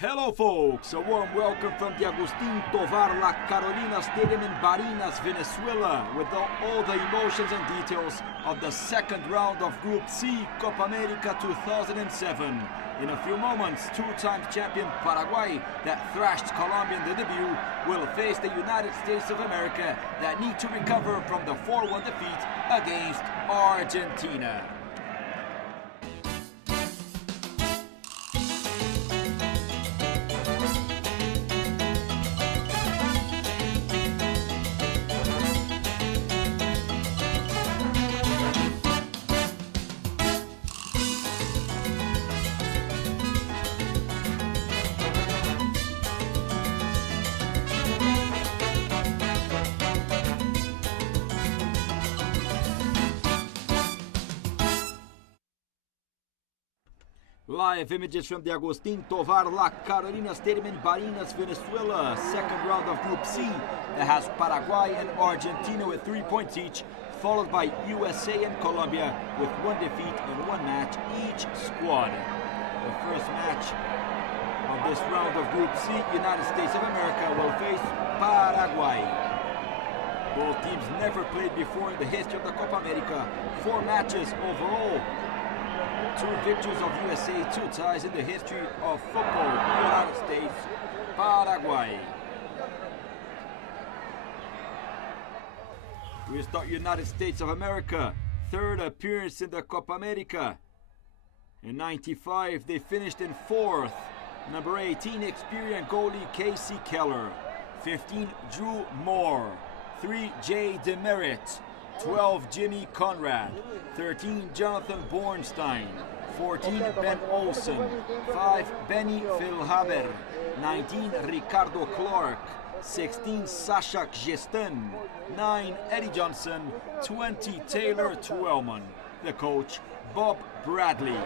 Hello folks, a warm welcome from the Agustin Tovar La Carolina Stadium in Barinas, Venezuela, with all the emotions and details of the second round of Group C Copa America 2007. In a few moments, two-time champion Paraguay that thrashed Colombia in the debut will face the United States of America that need to recover from the 4-1 defeat against Argentina. Live images from the Agustin Tovar La Carolina Stadium in Barinas, Venezuela. Second round of Group C that has Paraguay and Argentina with 3 points each, followed by USA and Colombia with 1 defeat and 1 match each squad. The first match of this round of Group C, United States of America will face Paraguay. Both teams never played before in the history of the Copa America. 4 matches overall. 2 victories of USA, 2 ties in the history of football. United States, Paraguay. We start United States of America. 3rd appearance in the Copa America. In '95, they finished in 4th. Number 18, experienced goalie Casey Keller. 15, Drew Moore. 3, Jay Demerit. 12, Jimmy Conrad. 13, Jonathan Bornstein. 14, Ben Olsen. 5, Benny Philhaber. 19, Ricardo Clark. 16, Sasha Gestan. 9, Eddie Johnson. 20, Taylor Twellman. The coach, Bob Bradley.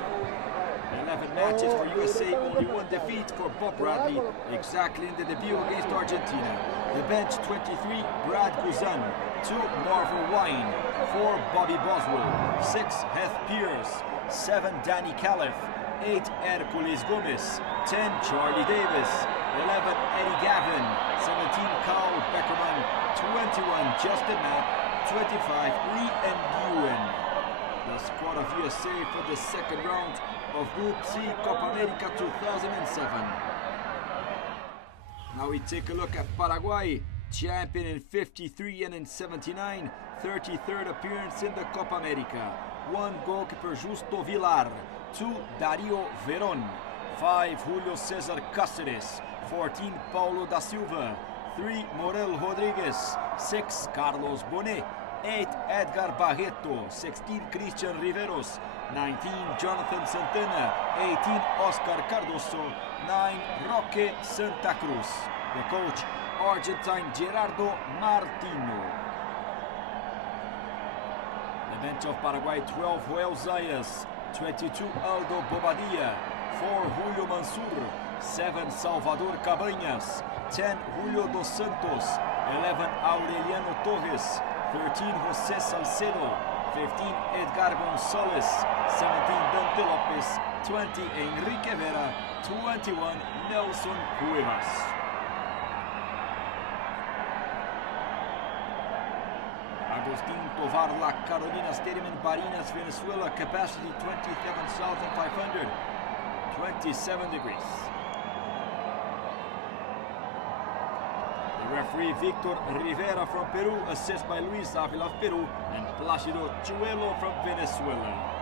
11 matches for USA, only 1 defeat for Bob Bradley, exactly in the debut against Argentina. The bench, 23, Brad Guzan. 2, Marvel Wine. 4, Bobby Boswell. 6, Heath Pierce. 7, Danny Califf. 8, Hercules Gomez. 10, Charlie Davis. 11, Eddie Gavin. 17, Carl Beckerman. 21, Justin Mapp. 25, Lee Nguyen. The squad of USA for the second round of Group C Copa America 2007. Now we take a look at Paraguay, champion in 53 and in 79, 33rd appearance in the Copa America. 1, goalkeeper Justo Villar. 2, Dario Veron. 5, Julio Cesar Cáceres. 14, Paulo da Silva. 3, Morel Rodriguez. 6, Carlos Bonet. 8, Edgar Barreto. 16, Christian Riveros. 19, Jonathan Santana. 18, Oscar Cardoso. 9, Roque Santa Cruz. The coach, Argentine Gerardo Martino. The bench of Paraguay, 12, Joel Zayas. 22, Aldo Bobadilla. 4, Julio Mansur. 7, Salvador Cabañas. 10, Julio dos Santos. 11, Aureliano Torres. 13, José Salcedo. 15, Edgar González. 17, Dante Lopez. 20, Enrique Vera. 21, Nelson Cuevas. Agustin Tovar La Carolina Stadium in Barinas, Venezuela. Capacity 27,500. 27 degrees. Referee Victor Rivera from Peru, assist by Luis Avila of Peru, and Plácido Chuelo from Venezuela.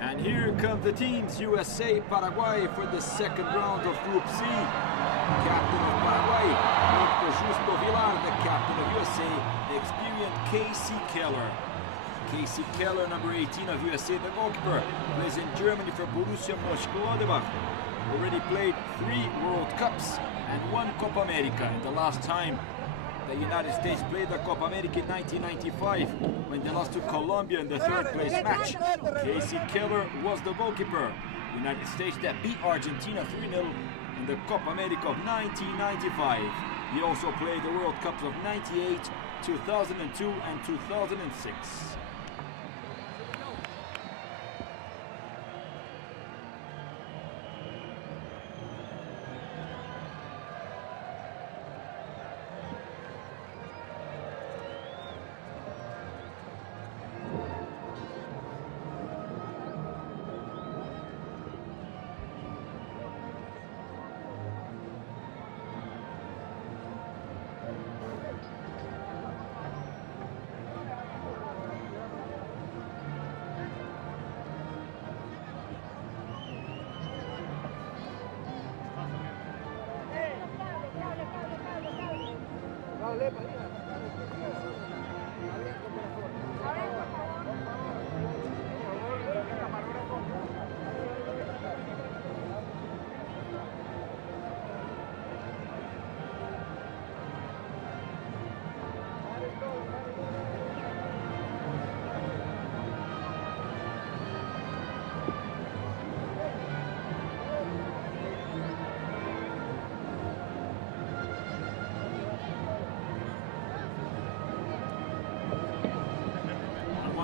And here come the teams, USA, Paraguay for the second round of Group C. Captain of Paraguay, Dr. Justo Villar, the captain of USA, the experienced Casey Keller. Casey Keller, number 18 of USA, the goalkeeper, plays in Germany for Borussia Mönchengladbach. Already played 3 World Cups and 1 Copa America, and the last time the United States played the Copa America in 1995 when they lost to Colombia in the 3rd place match. Casey Keller was the goalkeeper. United States that beat Argentina 3-0 in the Copa America of 1995. He also played the World Cups of 98, 2002 and 2006.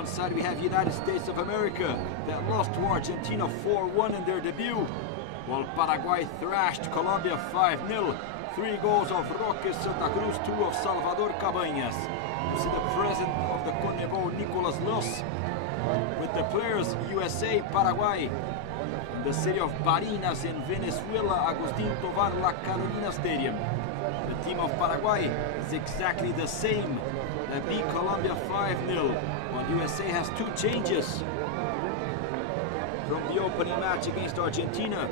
Side we have United States of America that lost to Argentina 4-1 in their debut, while Paraguay thrashed Colombia 5-0. 3 goals of Roque Santa Cruz, 2 of Salvador Cabañas. You see the president of the CONMEBOL, Nicolas Los, with the players USA, Paraguay. In the city of Barinas in Venezuela, Agustin Tovar, La Carolina Stadium. The team of Paraguay is exactly the same. They beat Colombia 5-0. While USA has 2 changes from the opening match against Argentina.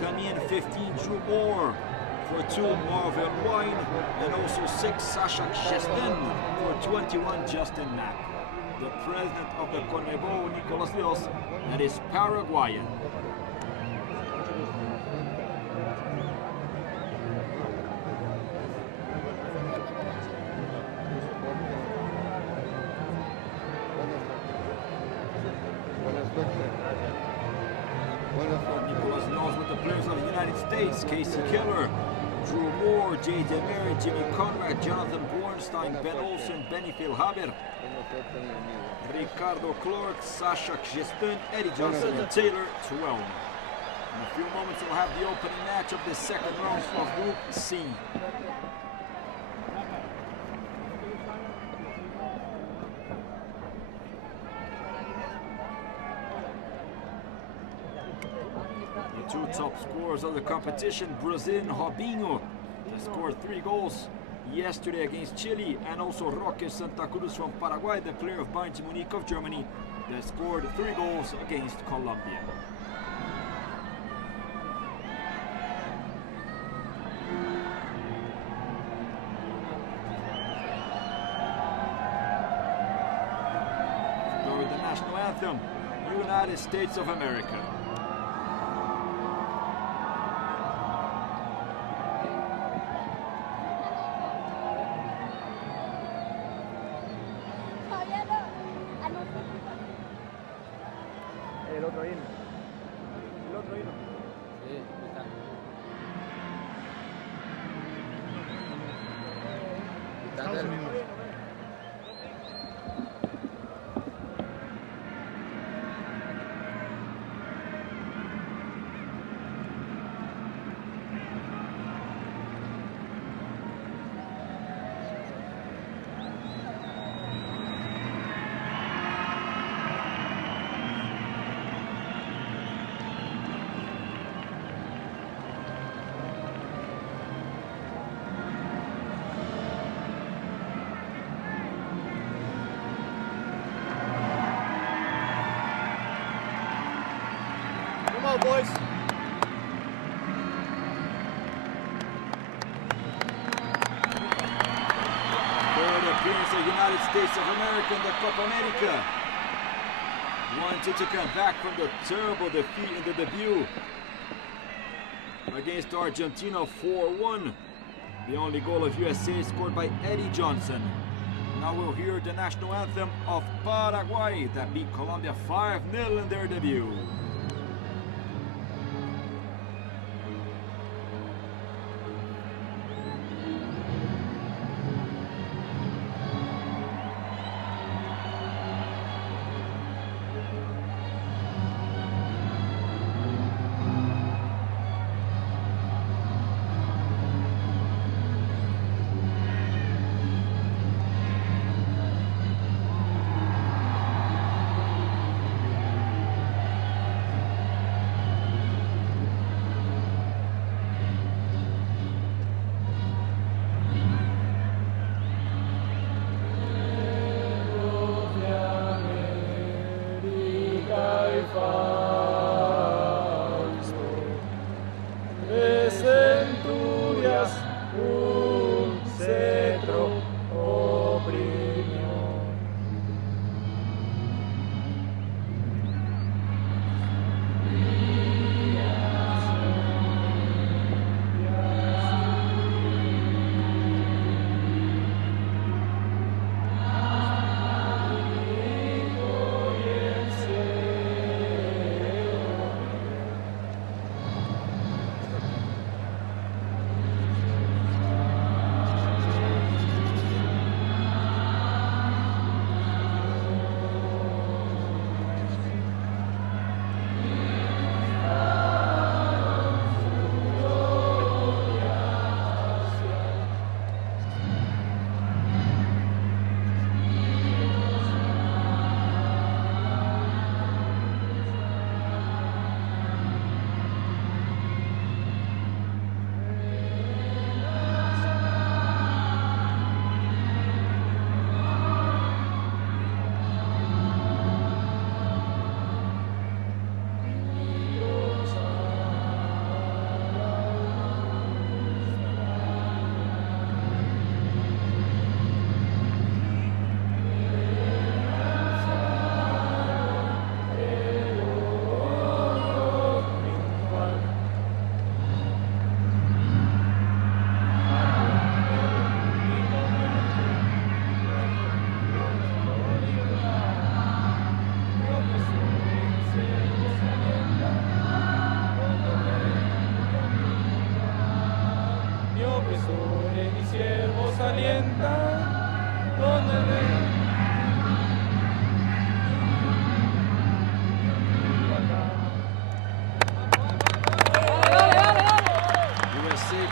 Coming in 15, Drew Moore. For 2, Marvel Wine. And also 6, Sasha Chestin. For 21, Justin Knapp. The president of the CONMEBOL, Nicolas Rios, that is Paraguayan. Nicolas knows what the players of the United States, Casey Keller, Drew Moore, Jay Demery, Jimmy Conrad, Jonathan Bornstein, Ben Olsen, Benny Philhaber, Ricardo Clark, Sasha Gistin, Eddie Johnson, and Taylor Twelm. In a few moments we'll have the opening match of the second round of Group C. The 2 top scorers of the competition, Brazilian Robinho, that scored 3 goals yesterday against Chile, and also Roque Santa Cruz from Paraguay, the player of Bayern Munich of Germany, that scored 3 goals against Colombia. During the national anthem, United States of America. El otro himno. El otro himno. Sí, está. Estados Unidos. Come on, boys. Third appearance of United States of America in the Copa America. Wanted to come back from the terrible defeat in the debut against Argentina 4-1. The only goal of USA scored by Eddie Johnson. Now we'll hear the national anthem of Paraguay that beat Colombia 5-0 in their debut.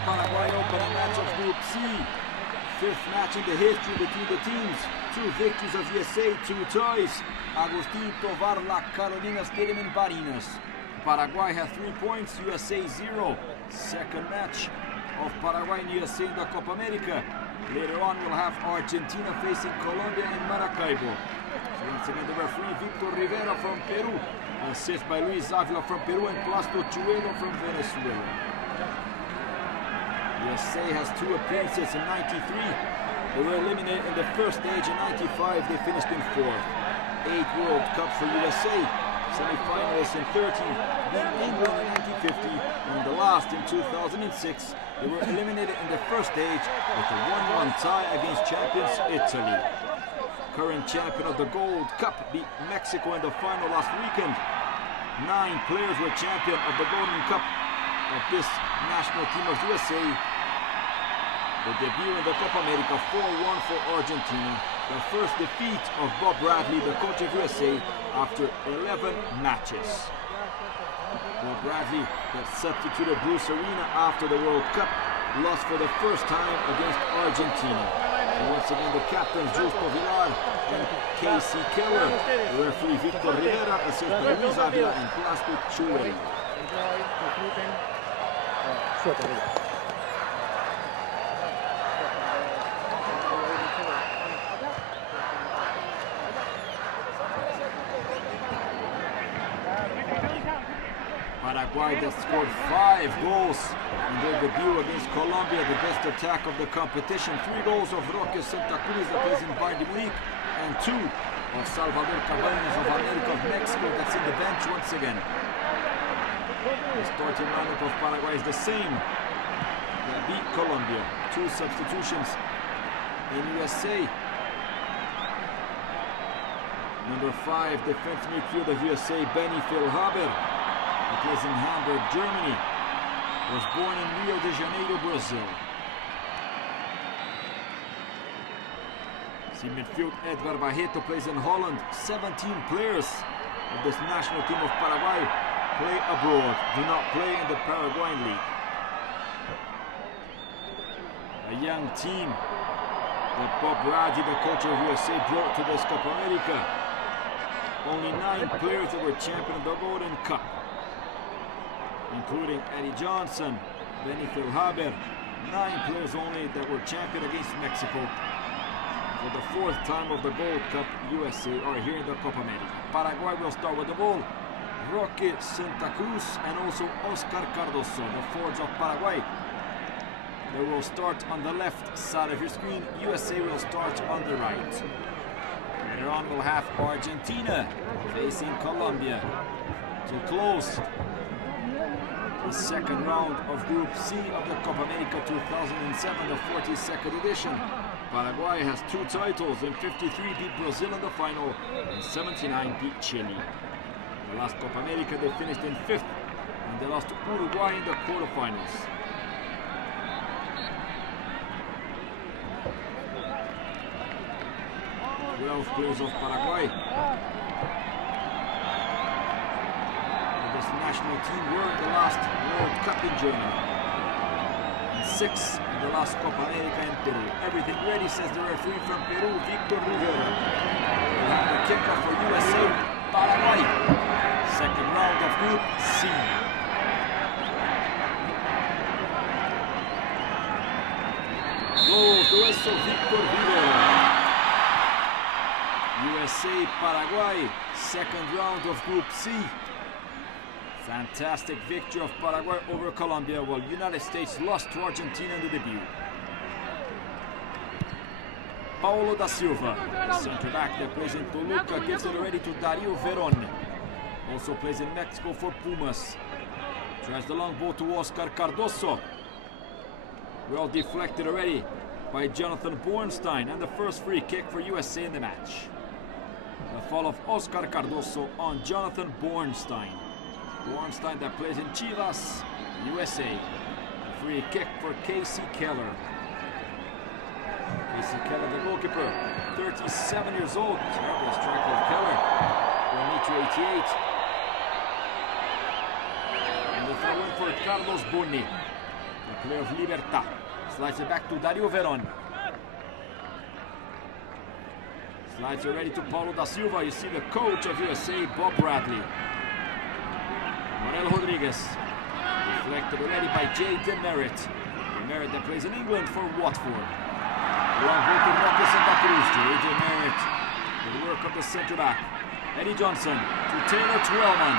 Paraguay opening match of Group C. Fifth match in the history between the teams. 2 victories of USA, 2 ties. Agustin, Tovar, La Carolina Stadium in Barinas. Paraguay has 3 points, USA 0. Second match of Paraguay and USA in the Copa America. Later on we'll have Argentina facing Colombia in Maracaibo. Once again the referee Victor Rivera from Peru. Assist by Luis Avila from Peru and Plasto Chuelo from Venezuela. USA has 2 appearances in 93. They were eliminated in the first stage in 95. They finished in 4th. 8 World Cups for USA. Semi-finalists in 13, beat England in 1950, and in the last in 2006, they were eliminated in the first stage with a 1-1 tie against champions Italy. Current champion of the Gold Cup beat Mexico in the final last weekend. 9 players were champion of the Golden Cup of this national team of USA. The debut in the Copa America 4-1 for Argentina. The first defeat of Bob Bradley, the coach of USA, after 11 matches. Bob Bradley, that substituted Bruce Arena after the World Cup, lost for the first time against Argentina. And once again, the captains Justo Villar and Casey Keller, the referee Victor Rivera, assist by Luis Avila and Plasto Chuelo. Paraguay that scored 5 goals in their debut against Colombia, the best attack of the competition. 3 goals of Roque Santa Cruz that plays in Bayern Munich, and 2 of Salvador Cabañas of America of Mexico that's in the bench once again. The starting lineup of Paraguay is the same. They beat Colombia. 2 substitutions in USA. Number 5, defensive midfield of USA, Benny Philhaber. He plays in Hamburg, Germany. Was born in Rio de Janeiro, Brazil. See midfield, Edgar Barreto plays in Holland. 17 players of this national team of Paraguay play abroad, do not play in the Paraguayan league. A young team that Bob Brady, the coach of USA, brought to this Copa America. Only 9 players that were champion of the Golden Cup, including Eddie Johnson, Benny Philhaber. 9 players only that were champion against Mexico. For the 4th time of the Gold Cup, USA are here in the Copa America. Paraguay will start with the ball. Roque Santa Cruz and also Oscar Cardoso, the forwards of Paraguay. They will start on the left side of your screen. USA will start on the right. Later on we'll have Argentina facing Colombia to close the second round of Group C of the Copa America 2007, the 42nd edition. Paraguay has 2 titles. In '53 beat Brazil in the final, and '79 beat Chile. The last Copa America they finished in 5th, and they lost to Uruguay in the quarterfinals. Players of Paraguay. This national team were in the last World Cup in Germany, and 6 in the last Copa America in Peru. Everything ready, says the referee from Peru, Victor Rivera. We'll have the kickoff for USA, Paraguay. Second round of Group C. Blows the whistle, Victor Rivera. USA, Paraguay, second round of Group C. Fantastic victory of Paraguay over Colombia, while United States lost to Argentina in the debut. Paulo da Silva, the center back that plays in Toluca, gives it already to Dario Veron. Also plays in Mexico for Pumas. Tries the long ball to Oscar Cardoso. Well deflected already by Jonathan Bornstein, and the first free kick for USA in the match. The fall of Oscar Cardoso on Jonathan Bornstein. Bornstein that plays in Chivas, USA. A free kick for Casey Keller. Casey Keller, the goalkeeper, 37 years old. Terrible strike of Keller. 1m88. And the throw in for Carlos Boni, the player of Libertad. Slides it back to Dario Veron. Slides it ready to Paulo da Silva. You see the coach of USA, Bob Bradley. Morel Rodriguez. Deflected already by Jay Demerit. Demerit that plays in England for Watford. Long ball to Roque Santa Cruz. Jay Demerit. Good work of the centre back. Eddie Johnson to Taylor Twellman.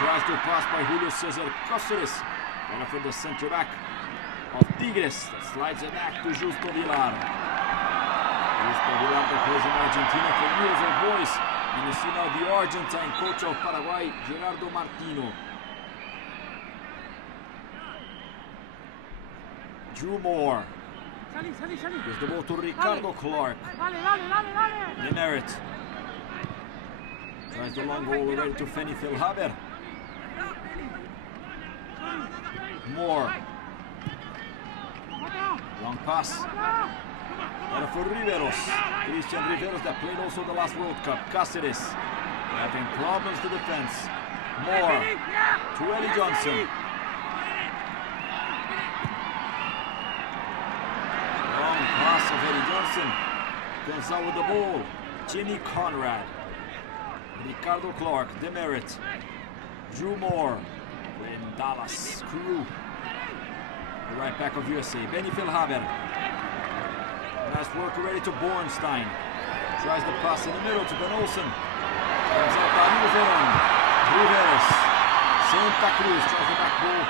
Tries to pass by Julio Cesar Cáceres. Better for the centre back of Tigres. Slides it back to Justo Villar. Justo Villar that plays in Argentina for years old boys. And you see now the Argentine coach of Paraguay, Gerardo Martino. Drew Moore. Gives the ball to Ricardo Clark. Demerit. Tries the long ball already to Benny Philhaber. Moore. Long pass. Better for Riveros. Christian Riveros that played also the last World Cup. Cáceres having problems to defense. Moore to Eddie Johnson. Long pass of Eddie Johnson. Comes out with the ball. Jimmy Conrad. Ricardo Clark. Demerit. Drew Moore. In Dallas. Crew. The right back of USA. Benny Philhaber. Nice work already to Bornstein. Tries the pass in the middle to Ben Olsen. Comes out Dario Veron. Riveros. Same Santa Cruz tries the back ball.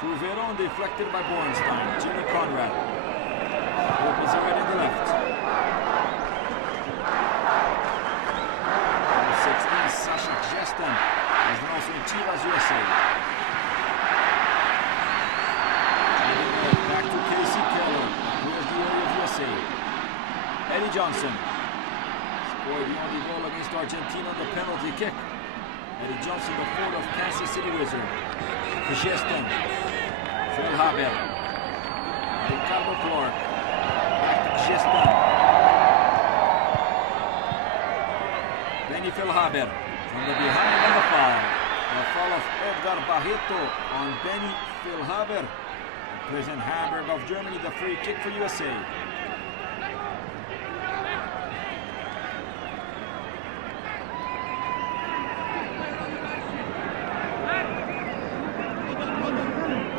To Veron, deflected by Bornstein. Jimmy Conrad. Opens already in the left. 16, Sasha Gestan. As then also in Chivas USA. Back to Casey Keller. Here's the area of USA. Eddie Johnson. Scored the only goal against Argentina on the penalty kick. Eddie Johnson, the fourth of Kansas City Wizard. Gestan. Phil Haber. Ricardo Clark. Back to Gestan. Benny Phil Haber. From the behind and the foul. The foul of Edgar Barreto on Benny Phil Haber. President Hamburg of Germany, the free kick for USA.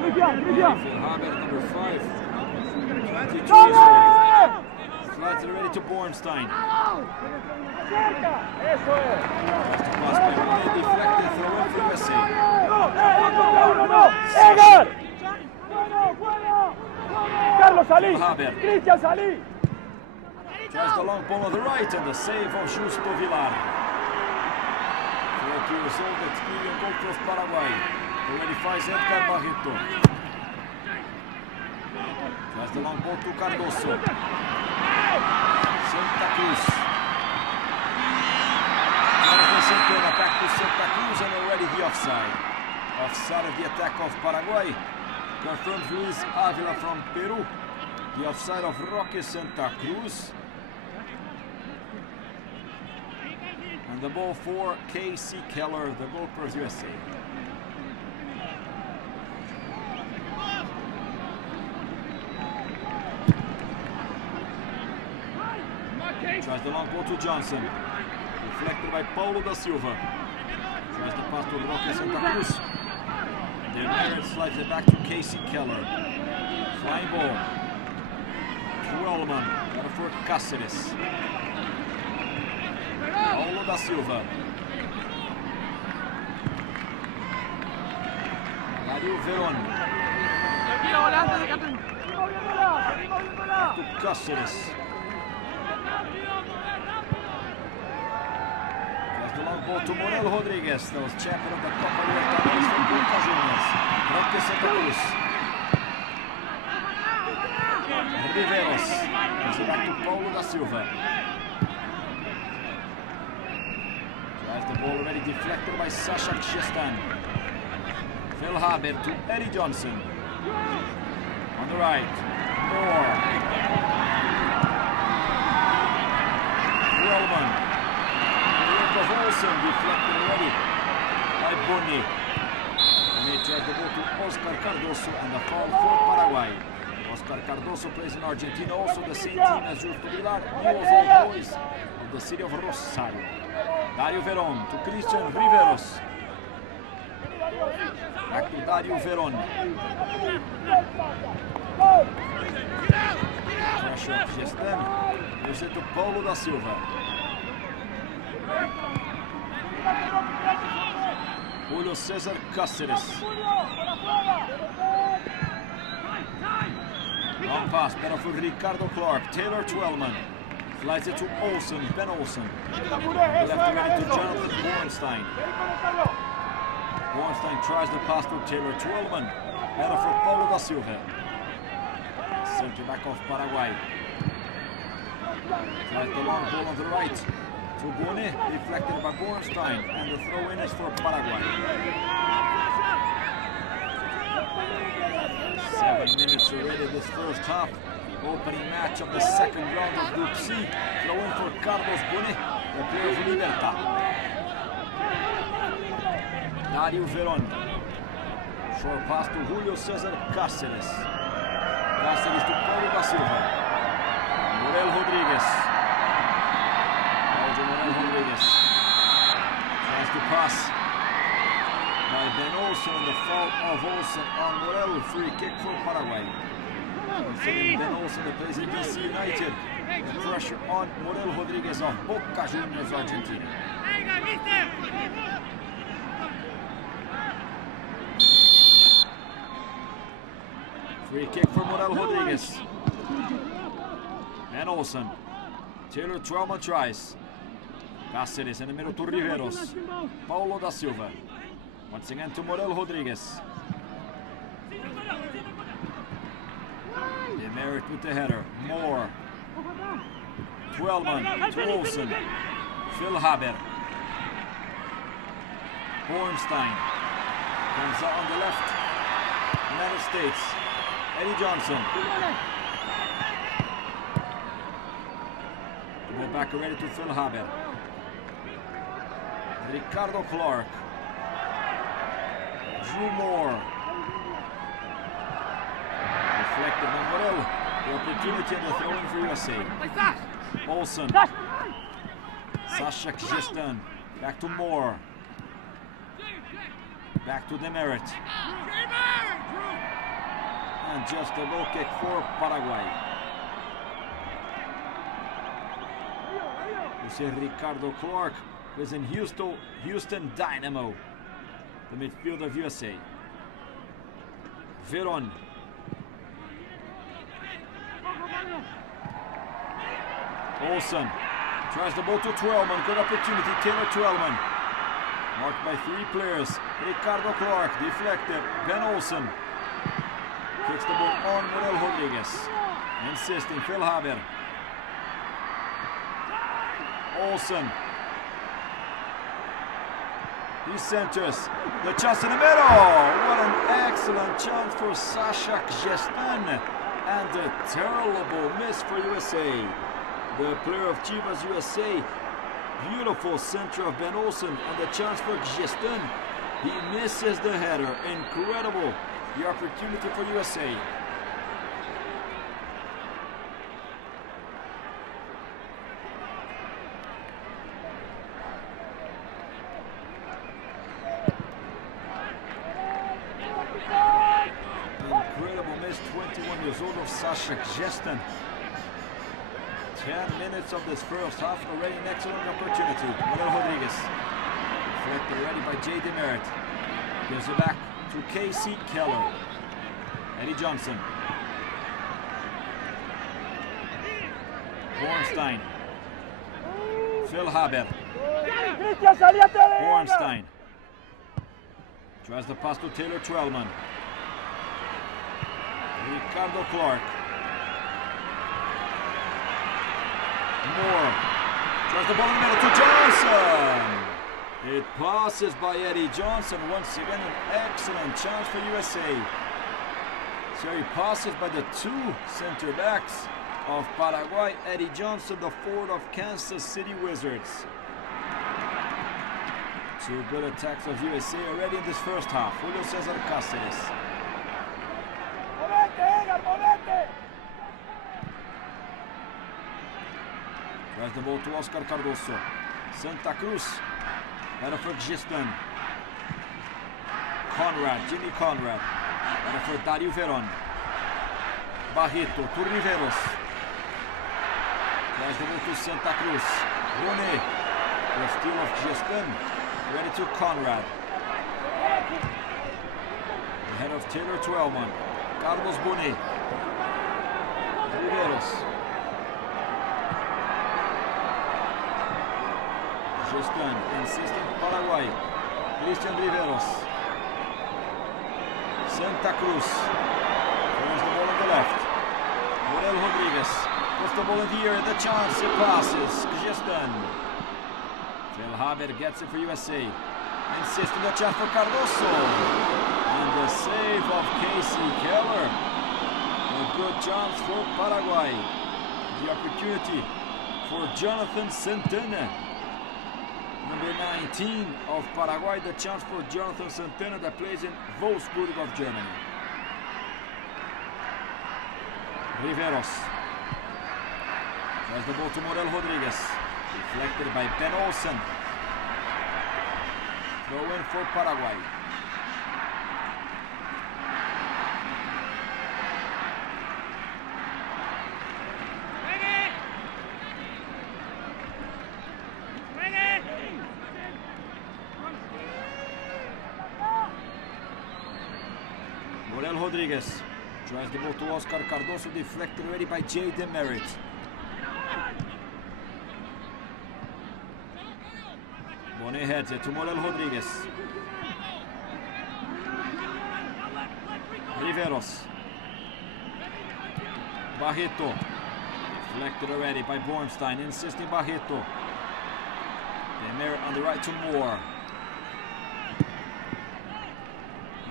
Phil Haber, number 5. 22 years old. Slides it ready to Bornstein. Pass by Rene, deflected, throw in for USA. Carlos, salí. Haber. Cristian, salí. Tries the long ball on the right and the save of Justo Villar. 40 years old, experienced goalkeeper of Paraguay. Already finds Edgar Barreto. Tries the long ball to Cardoso. Santa Cruz. Santana back to Santa Cruz and already the offside. Offside of the attack of Paraguay. Confirmed Luis Avila from Peru. The offside of Roque Santa Cruz. And the ball for Casey Keller, the goalkeeper of USA. Tries the long ball to Johnson. Deflected by Paulo da Silva. Tries the pass to Roque Santa Cruz. Their Barrett slides it back to Casey Keller. Flying ball. Twellman. Got for Cáceres. Paulo da Silva. Dario Veron. To Cáceres. The long ball to Morel Rodriguez, that was champion of the Copa America from Boca Juniors. Roque Santa Cruz. Riveros. Gives it back to Paulo da Silva. Drives the ball already deflected by Sasha Gestan. Phil Haber to Eddie Johnson. On the right. Moore. Wellman. Of Olsen deflected already by Boni. And they tried the ball to Oscar Cardoso and the foul for Paraguay. Oscar Cardoso plays in Argentina, also the same team as Justo Villar, new of all boys of the city of Rosario. Dario Veron to Christian Riveros. Back to Dario Veron. Pressure of Gestan. Gives it to Paulo da Silva. Julio Cesar Cáceres. Long pass, better for Ricardo Clark. Taylor Twellman. Flies it to Olsen, Ben Olsen. Left ready to Jonathan Bornstein. Bornstein tries the pass to Taylor Twellman. Better for Paulo da Silva. Center back of Paraguay. Tries the long ball on the right. To Boni, deflected by Bornstein, and the throw-in is for Paraguay. 7 minutes already this first half. Opening match of the second round of Group C. Throw-in for Carlos Boni, the player of Libertad. Dario Veron. Short pass to Julio Cesar Cáceres. Cáceres to Paulo da Silva. Morel Rodriguez. Morel Rodriguez tries to pass by Ben Olsen, and the foul of Olsen on Morel. Free kick for Paraguay. Ben Olsen, that plays in DC United. The pressure on Morel Rodriguez of Boca Juniors, Argentina. Free kick for Morel Rodriguez. Ben Olsen. Taylor Twelman tries. Cáceres in the middle to Riveros. Paulo da Silva. Once again to Morel Rodriguez. Demerit with the header. Moore. Twelman to Olsen. Phil Haber. Bornstein. Comes out on the left. United States. Eddie Johnson. Go back already to Phil Haber. Ricardo Clark. Drew Moore. Deflected by Morel. The opportunity and the throw-in for USA. Olsen. Sasha Kjistan. Back to Moore. Back to Demerit. And just a low kick for Paraguay. You see Ricardo Clark is in Houston Dynamo, the midfielder of USA. Veron. Olsen tries the ball to Twelman. Good opportunity. Taylor Twelman. Marked by 3 players. Ricardo Clark deflected. Ben Olsen kicks the ball on Morel Rodriguez. Insisting Phil Haber. Olsen. He centers. The chance in the middle. What an excellent chance for Sasha Kjistan. And a terrible miss for USA. The player of Chivas USA. Beautiful center of Ben Olsen. And the chance for Kjistan. He misses the header. Incredible. The opportunity for USA. Incredible miss, 21 years old of Sasha Kjistan. 10 minutes of this first half, already an excellent opportunity. Morel Rodriguez. Deflected already by J. Demerit. Gives it back to Casey Keller. Eddie Johnson. Bornstein. Phil Haber. Bornstein. Tries the pass to Taylor Twelman. Ricardo Clark. Moore. Tries the ball in the middle to Johnson. It passes by Eddie Johnson. Once again, an excellent chance for USA. So he passes by the 2 center backs of Paraguay. Eddie Johnson, the forward of Kansas City Wizards. 2 good attacks of USA already in this first half. Julio Cesar Cáceres. Tries the ball to Oscar Cardoso. Santa Cruz. Better for Kjistan. Conrad, Jimmy Conrad. Better for Dario Veron. Barreto to Riveros. Tries the ball to Santa Cruz. Rone. The steal of Kjistan. Ready to Conrad. Ahead of Taylor Twelman. Carlos Bonet. Riveros. Kjistan insisting Paraguay. Christian Riveros. Santa Cruz. Throws the ball on the left. Morel Rodriguez. Puts the ball in the air. The chance. It passes. Kjistan. Phil Haber gets it for USA. Insisting the chance for Cardoso. And the save of Casey Keller. A good chance for Paraguay. The opportunity for Jonathan Centena. Number 19 of Paraguay, the chance for Jonathan Centena that plays in Wolfsburg of Germany. Riveros. Tries the ball to Morel Rodriguez. Deflected by Ben Olsen. Throw in for Paraguay. Morel Rodriguez. Tries the ball to Oscar Cardoso, deflected already by Jay Demerit. Bonet heads it to Morel Rodriguez. Riveros. Barreto. Deflected already by Bornstein, insisting Barreto. Demerit on the right to Moore.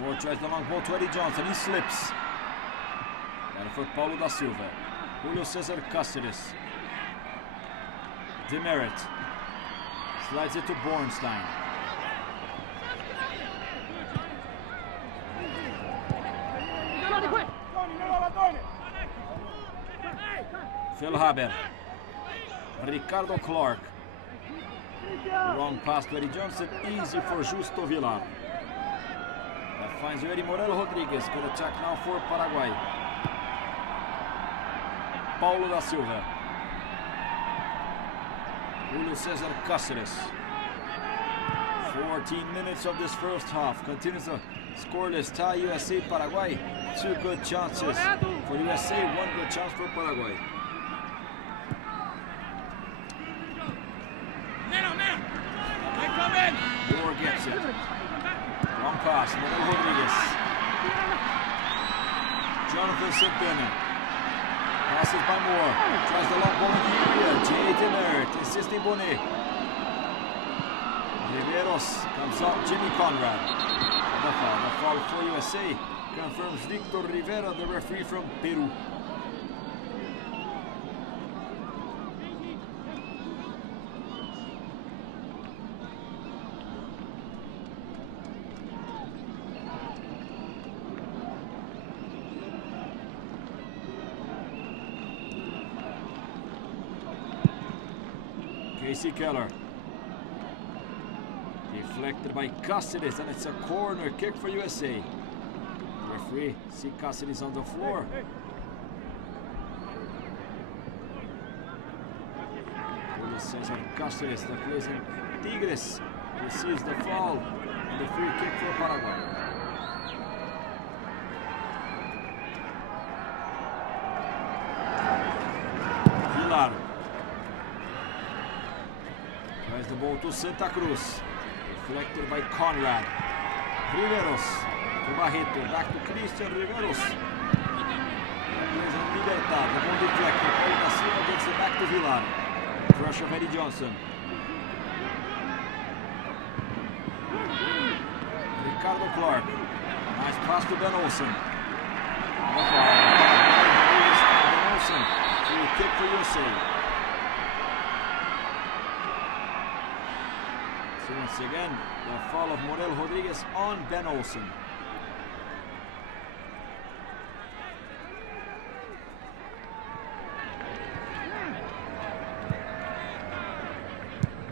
Moore tries the long ball to Eddie Johnson, he slips. Got it for Paulo da Silva. Julio Cesar Cáceres. Demerit. Slides it to Bornstein. Phil Haber. Ricardo Clark. Wrong pass to Eddie Johnson. Easy for Justo Villar. That finds already Morel Rodriguez. Good attack now for Paraguay. Paulo da Silva. Julio Cesar Cáceres. 14 minutes of this first half. Continues a scoreless tie. USA Paraguay. 2 good chances for USA. 1 good chance for Paraguay. Moore gets it. Long pass. Morel Rodriguez. Jonathan Centeno. Passes by Moore. Tries the long ball in the area. Jay Demerit assisting Bonet. Riveros comes out. Jimmy Conrad. The foul for USA. Confirms Victor Rivera, the referee from Peru. Casey Keller. Deflected by Cáceres, and it's a corner kick for USA. Referee, see Cáceres on the floor. Julio Cesar Cáceres, that plays in Tigres, receives the foul and the free kick for Paraguay. Villar. Tries the ball to Santa Cruz. Deflected by Conrad. Riveros to Barreto. Back to Christian Riveros. Plays on Libertad. The ball deflected. Paulo da Silva gets it back to Villar. Crush of Eddie Johnson. Ricardo Clark. Nice pass to Ben Olsen. Ben Olsen. Free kick for USA. So once again, the foul of Morel Rodriguez on Ben Olsen.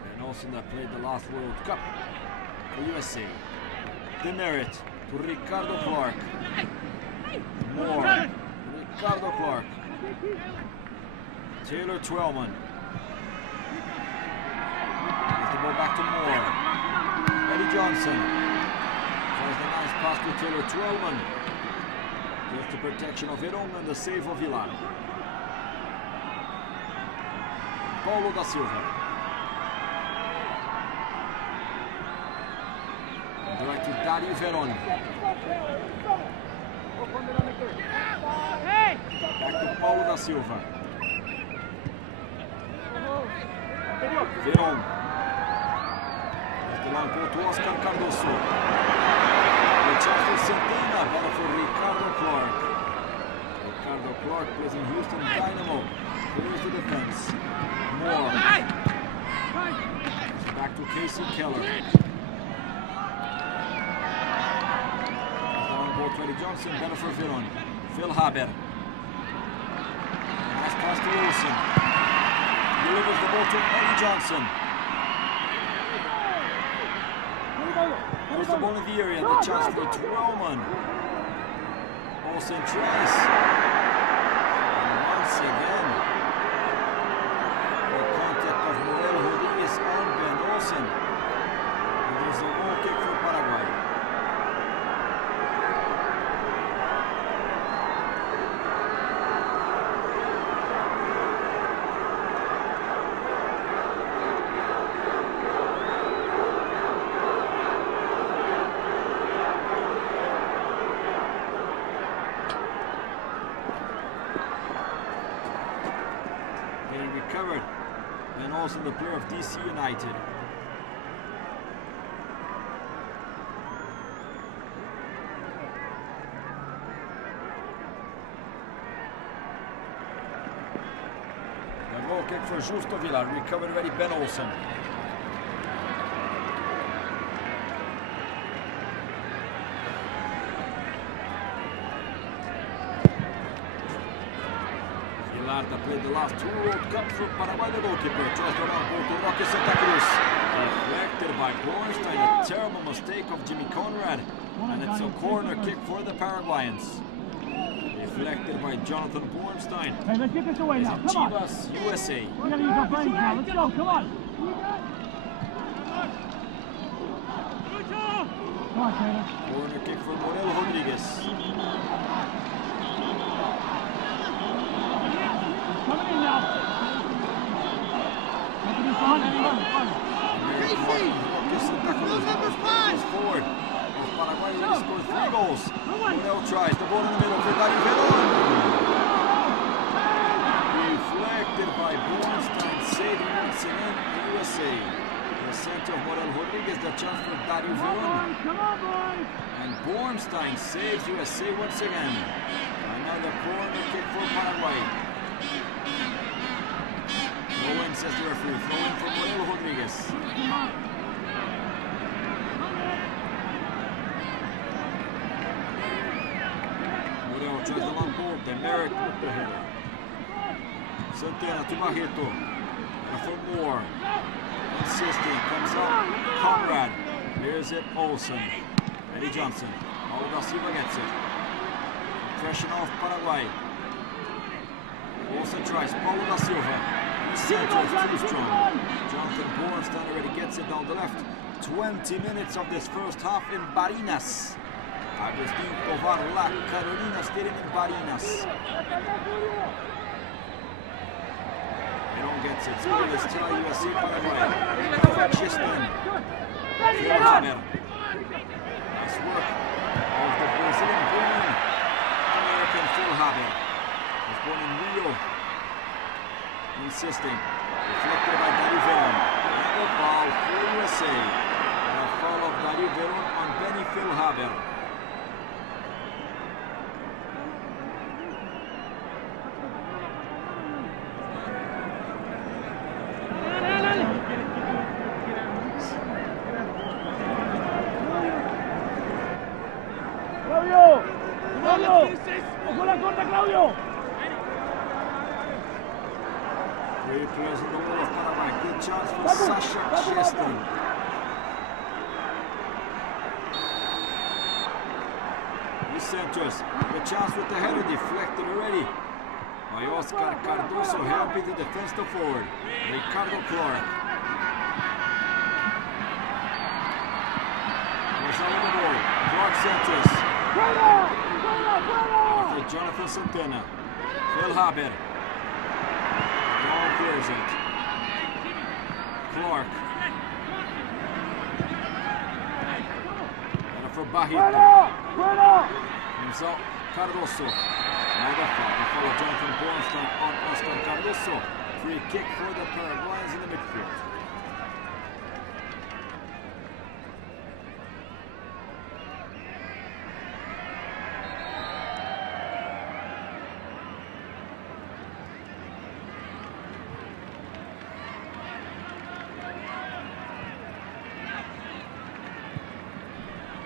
Ben Olsen that played the last World Cup for USA. Demerit to Ricardo Clark. Moore. Ricardo Clark. Taylor Twellman. Ball back to Moore. Eddie Johnson tries the nice pass to Taylor Twellman. Gets the protection of Heron and the save of Villar. Paulo da Silva. Direct to Dario Veron. Back to Paulo da Silva. Veron. The long ball to Oscar Cardoso. The chance for Centeno, better for Ricardo Clark. Ricardo Clark plays in Houston Dynamo. Clears the defense. Moore. Back to Casey Keller. The long ball to Eddie Johnson, better for Veron. Phil Haber. Nice pass to Olsen. Delivers the ball to Eddie Johnson. There's the ball in the area, the chance for Twellman. Olsen tries. And once again, the contact of Morel Rodriguez and Ben Olsen. And there's a goal kick for Paraguay. also the player of DC United. The goal kick for Justo Villa, recovered already Ben Olsen. That played the last 2 World Cups for Paraguay, the goalkeeper. Tries the long ball to Roque Santa Cruz. Deflected by Bornstein, a terrible mistake of Jimmy Conrad. And it's a corner kick for the Paraguayans. Deflected by Jonathan Bornstein. Hey, let's get this away now. Come on. Chivas, USA. We gotta use our brains now. Let's go. Come on. Come on, Taylor. Corner kick for Morel Rodriguez. Coming in now. Fun. Forward. Paraguay will score 3 goals. Morel tries the ball in the middle for Dario Veron. Deflected by Bornstein, saving once again USA. The center of Morel Rodriguez, the chance for Dario Veron. And Bornstein saves USA once again. Another corner kick for Paraguay. Throw in, says the referee. Throw in for Morel Rodriguez. Morel tries the long ball. Demerit with the header. Santana to Barreto. And for Moore. Insisting. Comes out. Conrad. Here's it. Olsen. Eddie Johnson. Paulo da Silva gets it. Pressure off Paraguay. Olsen tries. Paulo da Silva. Center is too strong. Jonathan Bornstein already gets it down the left. 20 minutes of this first half in Barinas. Agustin Tovar, La Carolina Stadium in Barinas. Peron gets it. Still is tie USA Paraguay. Agustin. Rivera. Nice work of the Brazilian-born American Phil Haber. Was born in Rio. Insisting. Deflected by Dario Veron. And a foul for USA. And a foul of Dario Veron on Benny Phil Haber. Claudio! Claudio! ¡Ojo la corta, Claudio! Great players in the wall of Paraguay. Good chance for Sasha Cheston. Santos. The chance with the header deflected already by Oscar Cardoso, helping the defensive forward, Ricardo Clark. Was out of the ball. Clark Santos. For Jonathan Santana. Phil Haber. Now clears it. Clark. And for Barreto. Himself, Cardoso. Now the foul. The foul of Jonathan Bornstein on Oscar Cardoso. Free kick for the Paraguayans in the midfield.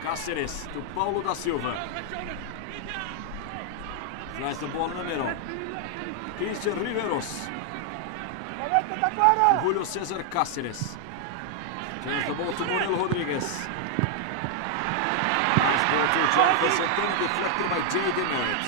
Cáceres to Paulo da Silva. Flies the ball in the middle. Christian Riveros. Julio Cesar Cáceres. Turns the ball to Morel Rodriguez. Nice ball to Jonathan Santana, deflected by J. Demerit.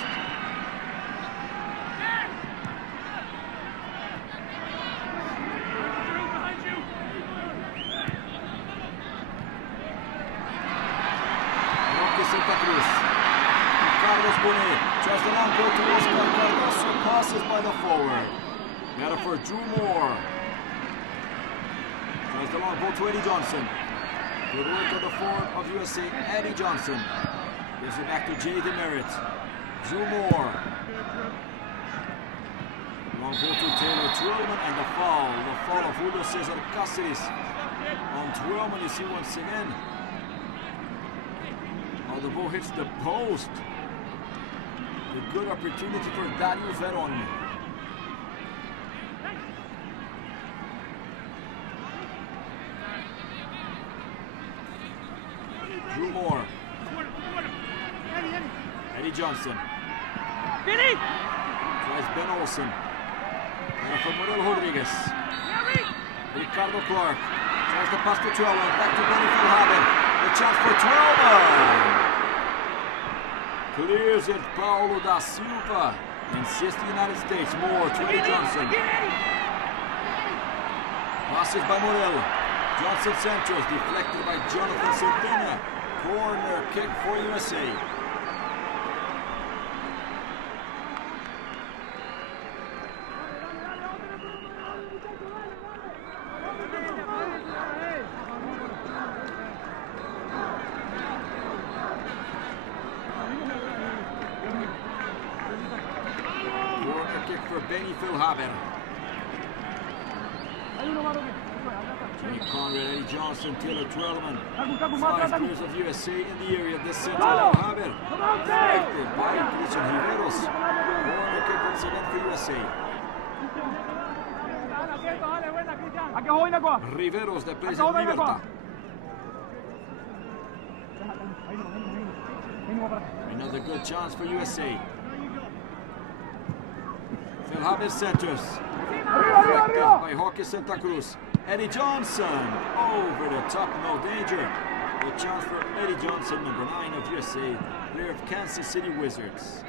Santa Cruz. Carlos Bonet tries the long ball to Oscar Cardoso, passes by the forward. Better for Drew Moore. Tries the long ball to Eddie Johnson. Good work of the forward of USA, Eddie Johnson. Gives it back to J. Demerit. Drew Moore. Long Long ball to Taylor Twellman and the foul. The foul of Julio Cesar Cáceres on Twellman, you see once again. Oh, the ball hits the post. A good opportunity for Dario Veron. Drew Moore. Eddie Johnson. Tries Ben Olsen. And for Morel Rodriguez. Ricardo Clark. Tries the pass to Twellman. Back to Benny Philhaber. The chance for Twellman. Clears it, Paulo da Silva. Insists the United States. Moore to Eddie Johnson. Passes by Morel. Johnson centers. Deflected by Jonathan Centena. Corner kick for USA. Benny Philhaber. Jimmy Conrad, Eddie Johnson, Taylor Twellman. 5 players of USA in the area. The center, Philhaber. Deflected by Christian Riveros. Corner kick once again for USA. Riveros that plays in Libertad. Another good chance for USA. Philhaber centers. Deflected by Hockey Santa Cruz. Eddie Johnson over the top, no danger. The chance for Eddie Johnson, number 9 of USA, player of Kansas City Wizards.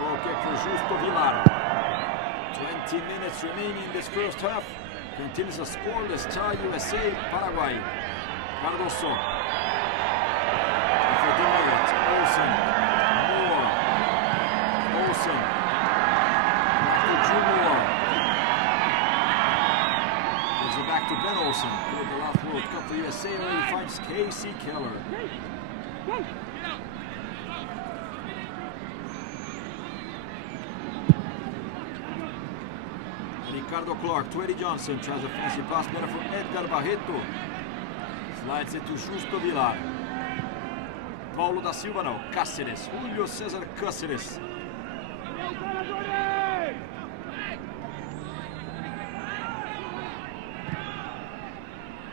Goal kick for Justo Villar. 20 minutes remaining in this first half. Continues a scoreless tie, USA, Paraguay. Cardoso. For Demerit. Olsen. Moore. Olsen. To Drew Moore. Gives it back to Ben Olsen. Played the last World Cup for USA. He finds Casey Keller. Ricardo Clark to Eddie Johnson. Tries a fancy pass better from Edgar Barreto. Slides it to Justo Villar. Paulo da Silva now. Cáceres. Julio Cesar Cáceres.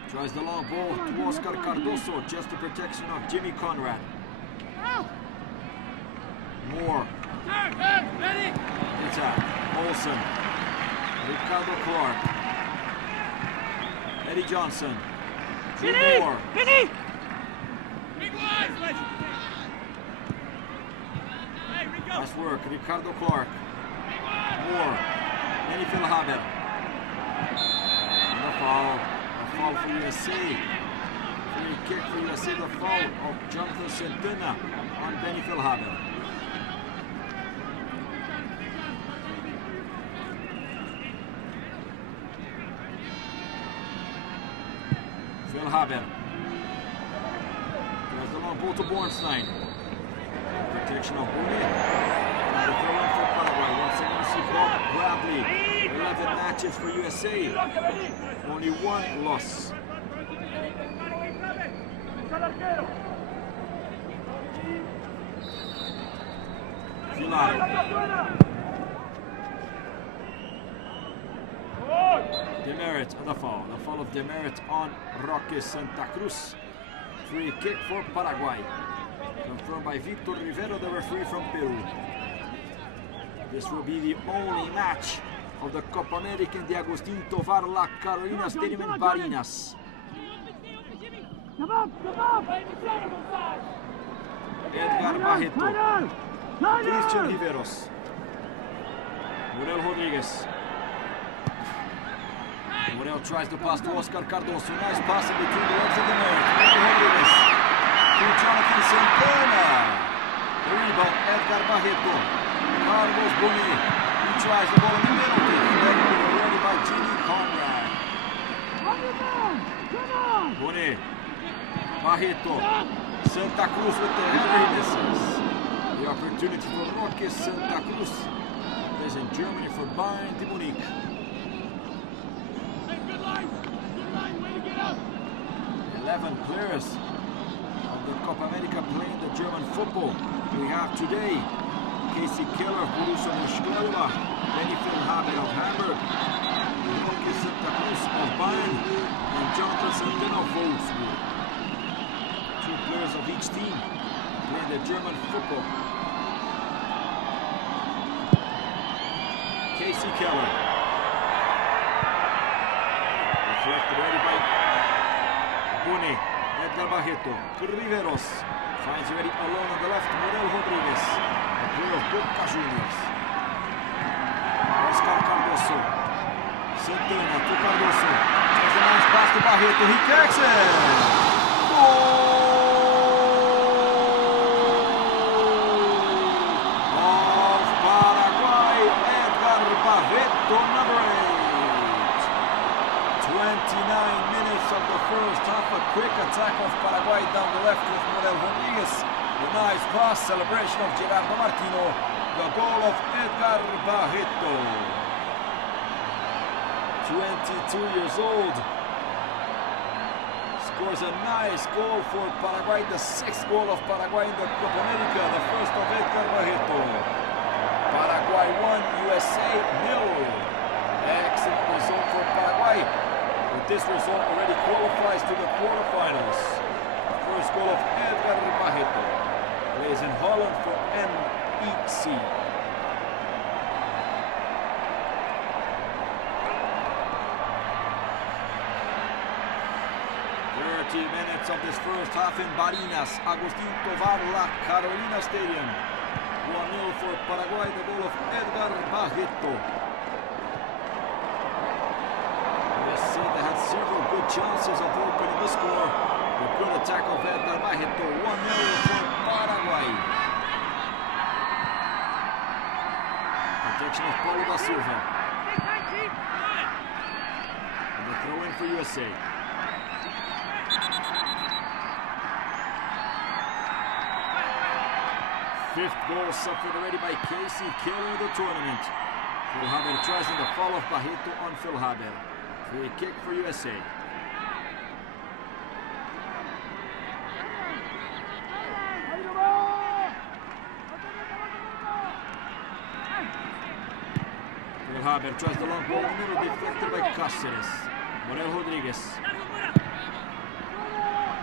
Tries the long ball to Oscar Cardoso. Just the protection of Jimmy Conrad. Moore. It's out. Olsen. Ricardo Clark. Eddie Johnson. Drew Moore. Nice work. Ricardo Clark. Moore. Benny Philhaber. And a foul. A foul for USA. Free kick for USA. The foul of Jonathan Centena on Benny Philhaber. Philhaber. There's the long ball to Bornstein. Protection of Boone. And the throw in for Paraguay. Once again, we see Bob Bradley. 11 matches for USA. Only 1 loss. Villar. Demerit on the foul. The foul of Demerit on Roque Santa Cruz. Free kick for Paraguay. Confirmed by Victor Rivera, the referee from Peru. This will be the only match of the Copa America in the Agustin Tovar La Carolina Stadium in Barinas. Edgar Barreto. Christian Riveros. Morel Rodriguez. Morel tries to pass to Oscar Cardoso. Nice pass in between the legs of the man. Rodriguez to Jonathan Centena. The rebound, Edgar Barreto. Carlos Bonet. He tries the ball in the middle. Deflected already by Jimmy Conrad. Bone. Barreto. Santa Cruz with the header he misses. The opportunity for Roque Santa Cruz. Plays in Germany for Bayern de Munich. 11 players of the Copa America playing the German football. We have today Casey Keller, Borussia Mönchengladbach, Benny Philhaber of Hamburg, Roque Santa Cruz of Bayern, and Jonathan Santana of Wolfsburg. 2 players of each team playing the German football. Casey Keller. Deflected ready by Bone. Edgar Barreto. Riveros. Finds already alone on the left. Morel Rodriguez. A player of Boca Juniors. Oscar Cardoso. Santana to Cardoso. Has a nice pass to Barreto. He kicks it. Goal! Of Paraguay. Edgar Barreto, number 8. 29 minutes of the first half. A quick attack of Paraguay down the left with Morel Rodriguez. A nice pass, celebration of Gerardo Martino. The goal of Edgar Barreto. 22 years old. Scores a nice goal for Paraguay. The 6th goal of Paraguay in the Copa America. The first of Edgar Barreto. Paraguay 1, USA 0. Excellent result for Paraguay. But this result already qualifies to the quarterfinals. First goal of Edgar Barreto. Plays in Holland for NEC. 30 minutes of this first half in Barinas. Agustin Tovar, La Carolina Stadium. 1-0 for Paraguay, the goal of Edgar Barreto. They had several good chances of opening the score. The good attack of Edgar Barreto. 1-0 for Paraguay. Protection of Paulo da Silva. And the throw in for USA. Fifth goal suffered already by Casey Keller in the tournament. Philhaber tries in the fall of Barreto on Philhaber. Free kick for USA. Philhaber tries the long ball in the middle, deflected by Cáceres. Morel Rodriguez.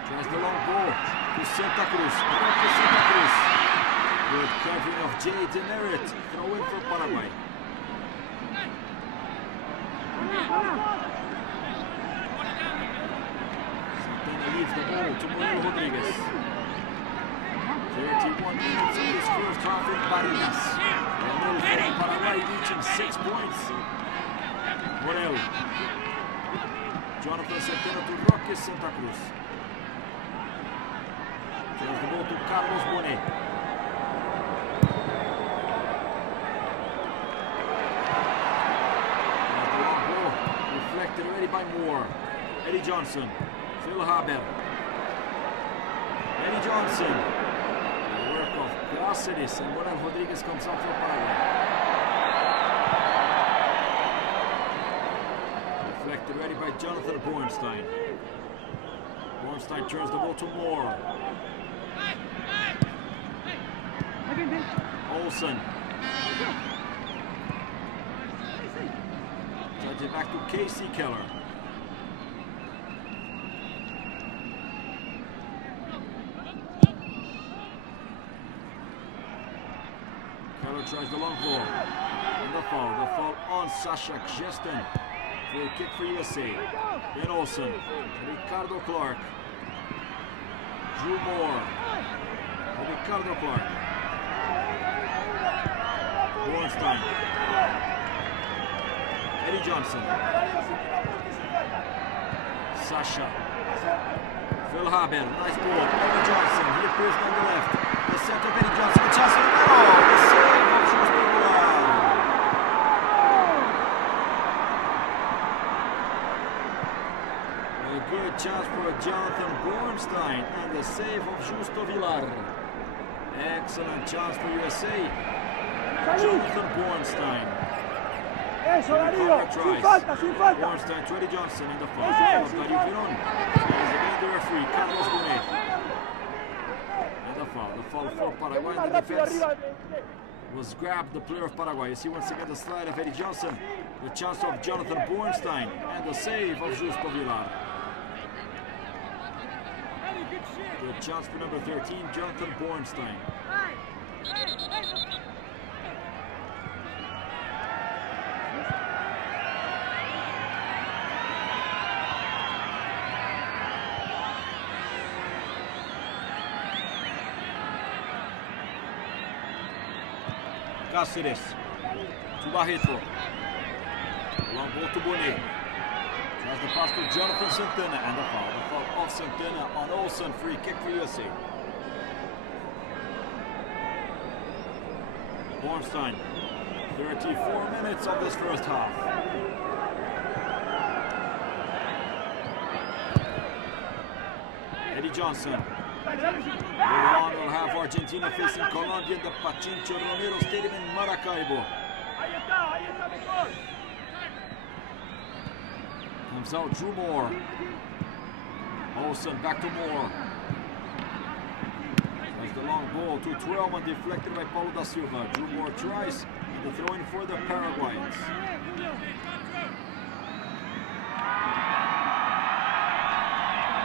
Tries the long ball to Santa Cruz. Roque Santa Cruz. Good covering of Jay Demerit. Throw in for Paraguay. Santana leaves the ball to Morel Rodriguez. 31 minutes in this first half in Barinas. Paraguay reaching 6 points. Morel. Jonathan Santana to Roque Santa Cruz. Tries the ball to Carlos Bonet. Deflected already by Moore. Eddie Johnson. Philhaber. Eddie Johnson. The work of Cáceres, and Morel Rodriguez comes up for Paraguay. Deflected already by Jonathan Bornstein. Bornstein turns the ball to Moore. Olsen. Turns it back to Casey Keller. Keller tries the long ball. And the foul on Sasha Gjeston. Free kick for USA. Then Olsen. Ricardo Clark. Drew Moore. Ricardo Clark. Bornstein. Eddie Johnson. Sasha. Philhaber. Nice ball. Eddie Johnson. He appears on the left. The center of Eddie Johnson. The chance in the middle. The save of Justin. Jonathan Bornstein and the save of Justo Villar. Excellent chance for USA. Jonathan Bornstein. Eso, Darío. Sin falta, sin falta. Bornstein to Eddie Johnson in the foul. Darío Piron. As again the referee, Carlos Bonet. And the foul for Paraguay. And the defense was grabbed, the player of Paraguay. You see once again the slide of Eddie Johnson. The chance of Jonathan Bornstein and the save of Justo Villar. Good chance for number 13, Jonathan Bornstein. Cáceres to Barreto. Long ball to Bonet. Tries the pass to Jonathan Santana and the foul. The foul of Santana on Olsen. Free kick for USA. Bornstein. 34 minutes of this first half. Eddie Johnson. Later on, we'll have Argentina facing Colombia in the Pachincho Romero Stadium in Maracaibo. Comes out Drew Moore. Olsen back to Moore. There's the long ball to Twelman, deflected by Paulo da Silva. Drew Moore tries the throw in for the Paraguayans.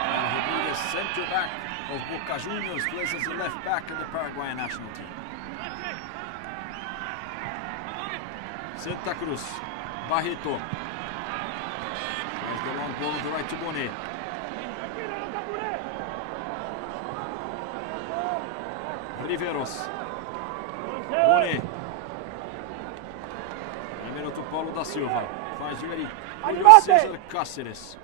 And Rodriguez, center back of Boca Juniors, plays as the left back in the Paraguayan national team. Santa Cruz, Barreto. There's the long ball to the right to Bonet. Riveros. Bonet. Primeiro to Paulo da Silva. Faz ready. Julio César Cáceres.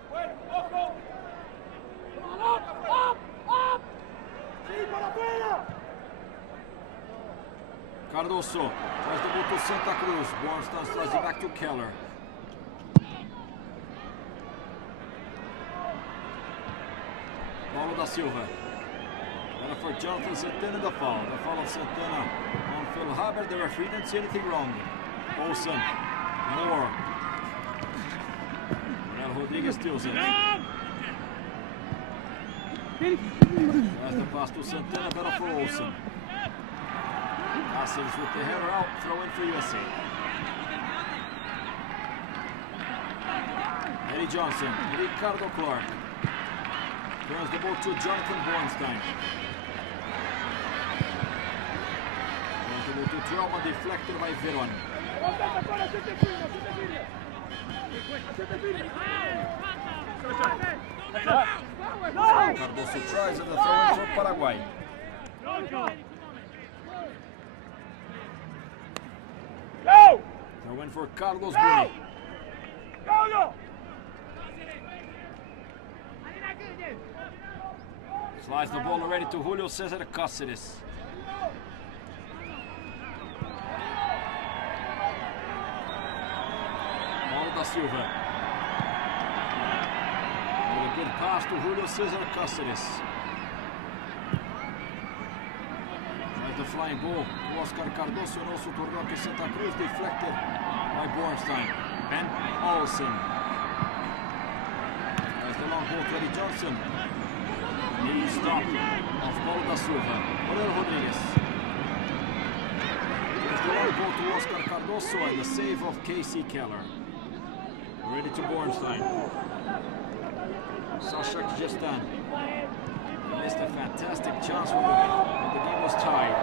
Cardoso tries the ball to Santa Cruz. Bornstein slides it back to Keller. Paulo da Silva. Better for Jonathan Santana, the foul. The foul of Santana on Phil Haber. The referee didn't see anything wrong. Olsen. Moore. Rodriguez steals it. That's the pass to Santana, better for Olsen. Cáceres with the header out, throw in for USA. Eddie Johnson, Ricardo Clark. Turns the ball to Jonathan Bornstein. Turns the ball to Twelman, deflected by Veron. Cardoso tries and the throw in for Paraguay. Throw in for Carlos Bonet. Slides the ball already to Julio César Cáceres. Paulo da Silva. With a good pass to Julio César Cáceres. Tries the flying ball to Oscar Cardoso and also to Roque Santa Cruz, deflected by Bornstein. Ben Olsen. Tries the long ball to Eddie Johnson. Knee stop of Paulo da Silva. Morel Rodriguez. There's the long ball to Oscar Cardoso and the save of Casey Keller. Ready to Bornstein. Sasha Gestan. Missed a fantastic chance when the game was tied.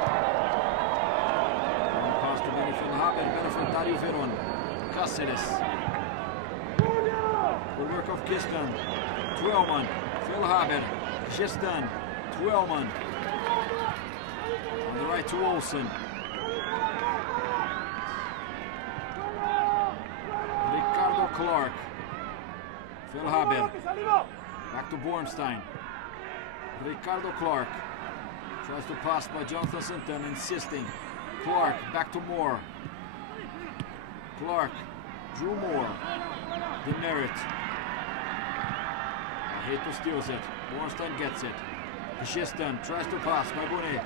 Long pass to Benny Phil Haber. Better for Dario Veron. Cáceres. Good work of Gestan. Twelman. Phil Haber. Gestan. Twelman. On the right to Olsen. Ricardo Clark. Phil Haber. Back to Bornstein. Ricardo Clark. Tries to pass by Jonathan Santana, insisting. Clark, back to Moore. Clark, Drew Moore. Demerit. Hito steals it. Bornstein gets it. Agustin tries to pass by Bonet.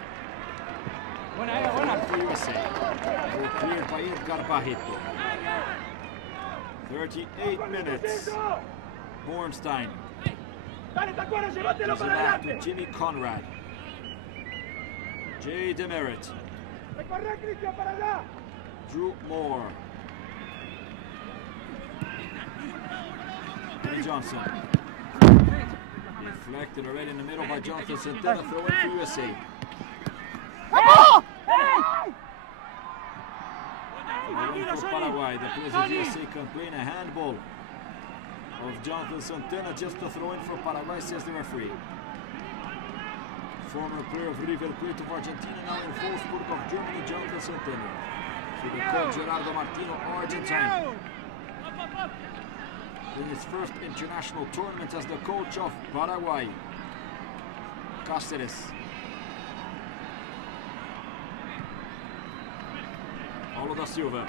For USA. Ball cleared by Edgar Bahito. 38 minutes. Bornstein. Gives it back to Jimmy Conrad. Jay Demerit. Drew Moore. Eddie Johnson. Deflected already in the middle by Jonathan Centeno. Throw it for USA. For Paraguay, the players of USA complain a handball of Jonathan Centeno just to throw in for Paraguay, says the referee. Former player of River Plate of Argentina, now in Wolfsburg of Germany, Jonathan Centeno. To the coach Gerardo Martino, Argentine. In his first international tournament as the coach of Paraguay. Cáceres. Paulo da Silva.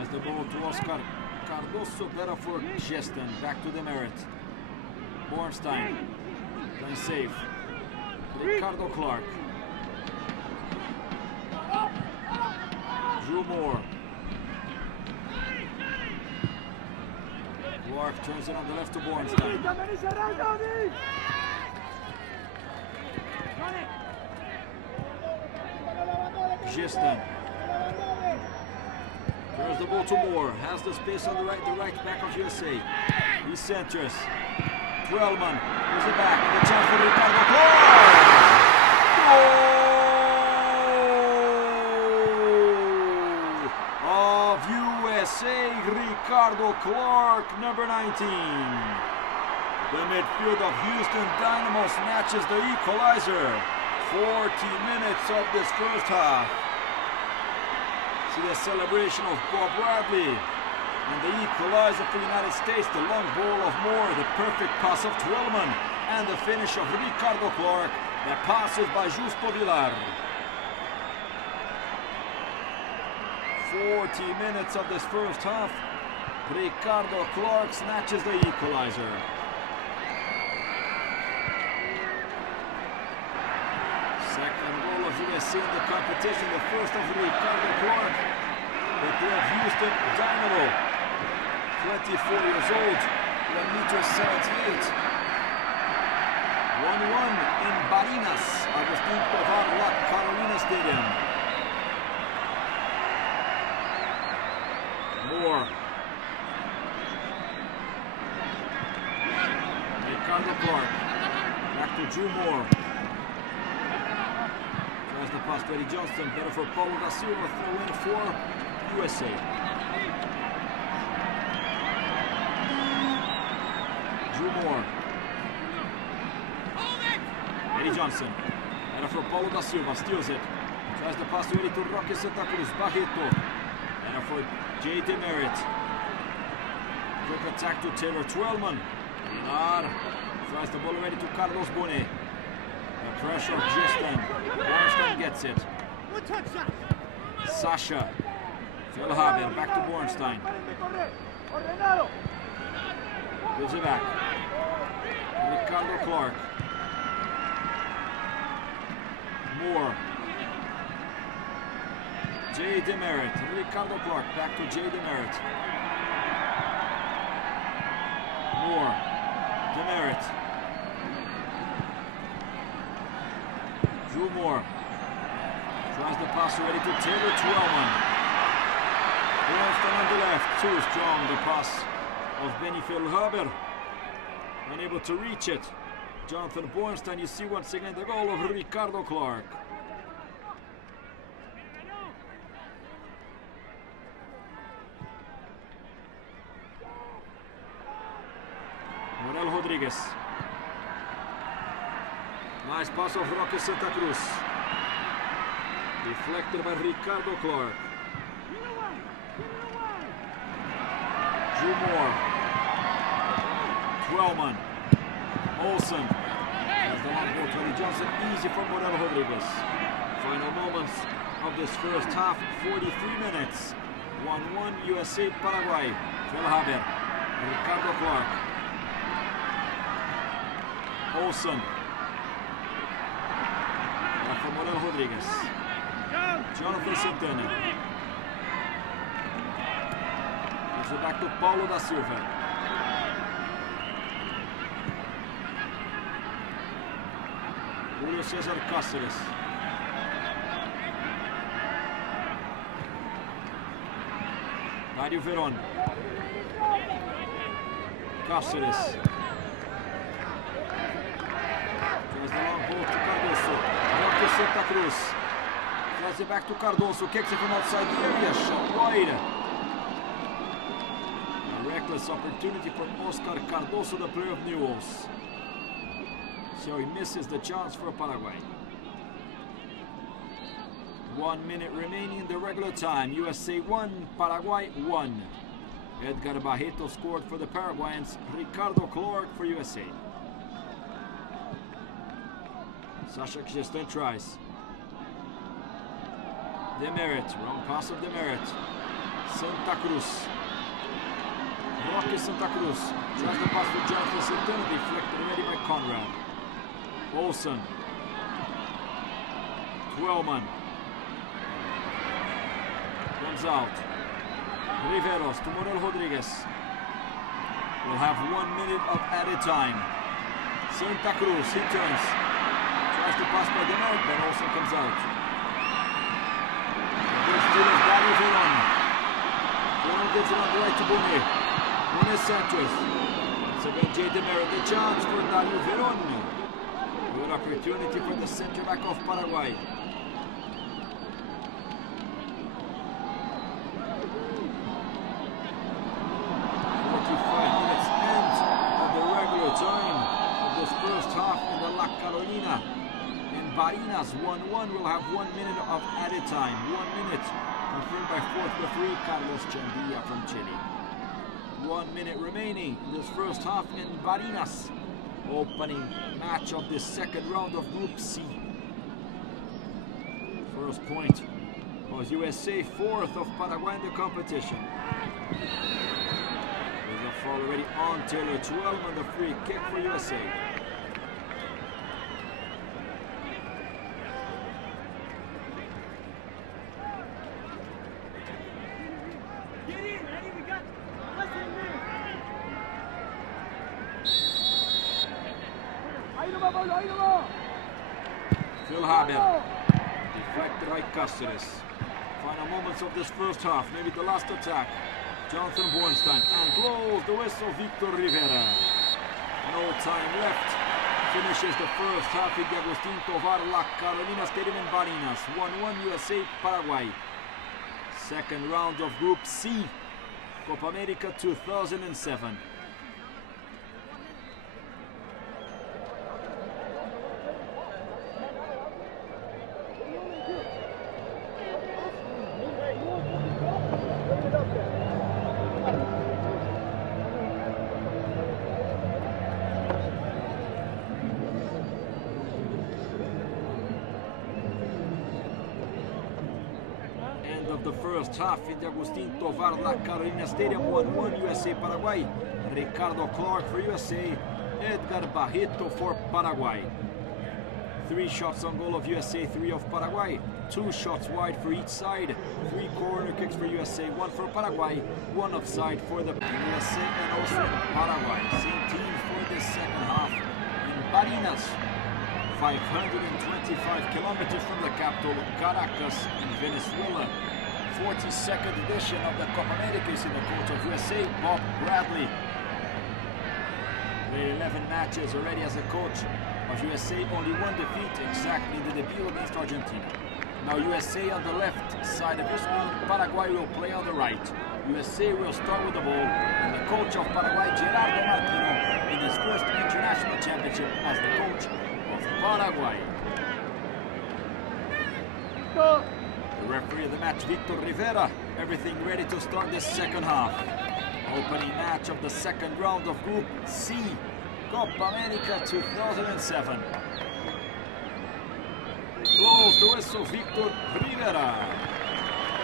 As the ball to Oscar Cardoso, better for Agustin. Back to Demerit. Bornstein. Playing safe. Ricardo Clark. Drew Moore. Clark turns it on the left to Bornstein. Agustin. Throws the ball to Moore. Has the space on the right back of USA. He centers. Twellman. Here's it back. The chance for Ricardo Clark. Goal of USA. Ricardo Clark, number 19. The midfield of Houston Dynamo snatches the equalizer. 40 minutes of this first half. See the celebration of Bob Bradley. And the equalizer for the United States. The long ball of Moore. The perfect pass of Twellman. And the finish of Ricardo Clark. The passes by Justo Villar. 40 minutes of this first half. Ricardo Clark snatches the equalizer. Second goal of USA in the competition, the first of Ricardo Clark. The player of Houston Dynamo, 24 years old, 1.78 m. 1-1 in Barinas, Agustin Tovar, La Carolina Stadium. Moore. Ricardo Clark. Back to Drew Moore. Tries the pass to Eddie Johnson. Better for Paulo da Silva. Throw in for USA. Drew Moore. Eddie Johnson. Better for Paulo da Silva. Steals it. Tries the pass to Eddie to Roque Santa Cruz. Barreto. Better for Jay Demerit. Quick attack to Taylor Twellman. Pilar tries the ball already to Carlos Bonet. The pressure of Agustin. Bornstein gets it. Sasha. Felhaber back to Bornstein. Gives it back. Ricardo Clark. Moore. Jay Demerit. Ricardo Clark back to Jay Demerit. Moore. Demerit. Drew Moore. Tries the pass already to Taylor Twellman. Bornstein on the left. Too strong the pass of Benny Felhaber. Unable to reach it. Jonathan Bornstein, you see once again the goal of Ricardo Clark. Morel Rodriguez. Nice pass of Roque Santa Cruz. Deflected by Ricardo Clark. Drew Moore. Twellman. Olsen. As the long ball to Eddie Johnson. Easy for Morel Rodriguez. Final moments of this first half. 43 minutes. 1-1 USA Paraguay. Haber, Ricardo Clark, Olsen, Rafa Morel Rodriguez, Jonathan Santana, gives it back to Paulo da Silva, Julio Cesar Cáceres, Dario Veron, Cáceres, tries the long ball to Cardoso, back to Santa Cruz, tries it back to Cardoso, kicks it from outside the area, shot wide. A reckless opportunity for Oscar Cardoso, the player of Newell's. So he misses the chance for Paraguay. 1 minute remaining in the regular time. USA 1, Paraguay 1. Edgar Barreto scored for the Paraguayans. Ricardo Clark for USA. Sasha Gestin tries. Demerit, wrong pass of Demerit. Santa Cruz. Roque Santa Cruz. Tries the pass for Jonathan Santana, deflected already by Conrad. Olsen. Twellman. Comes out. Riveros to Morel Rodriguez. We'll have 1 minute of added time. Santa Cruz, he turns. Tries to pass by Demerit, but also comes out. Good steal of Dario Veron. Veron gets it on the right to Bonet. Bonet Sanchez. Once again, J. Demerit, the chance for Dario Veron. Good opportunity for the center back of Paraguay. Barinas 1-1 will have 1 minute of added time. 1 minute confirmed by fourth referee Carlos Chandilla from Chile. 1 minute remaining in this first half in Barinas. Opening match of the second round of Group C. First point was USA, fourth of Paraguay in the competition. There's a foul already on Taylor 12 on the free kick for USA. Haber, deflected by Cáceres. Final moments of this first half, maybe the last attack. Jonathan Bornstein, and blows the whistle, Victor Rivera. No time left. Finishes the first half in the Agustin Tovar La Carolina Stadium in Barinas. 1-1 USA, Paraguay. Second round of Group C, Copa America 2007. Of the first half in the Agustin Tovar La Carolina Stadium. 1-1 USA Paraguay. Ricardo Clark for USA, Edgar Barreto for Paraguay. 3 shots on goal of USA, 3 of Paraguay. 2 shots wide for each side. 3 corner kicks for USA, 1 for Paraguay, 1 offside for the USA and also Paraguay. Same team for the second half in Barinas. 525 kilometers from the capital, Caracas in Venezuela. 42nd edition of the Copa America is in the coach of USA, Bob Bradley. Played 11 matches already as a coach of USA, only 1 defeat, exactly the debut against Argentina. Now USA on the left side of history, Paraguay will play on the right. USA will start with the ball, and the coach of Paraguay, Gerardo Martino, in his first international championship as the coach of Paraguay. The referee of the match, Victor Rivera. Everything ready to start the second half. Opening match of the second round of Group C, Copa America 2007. Blows the whistle, Victor Rivera.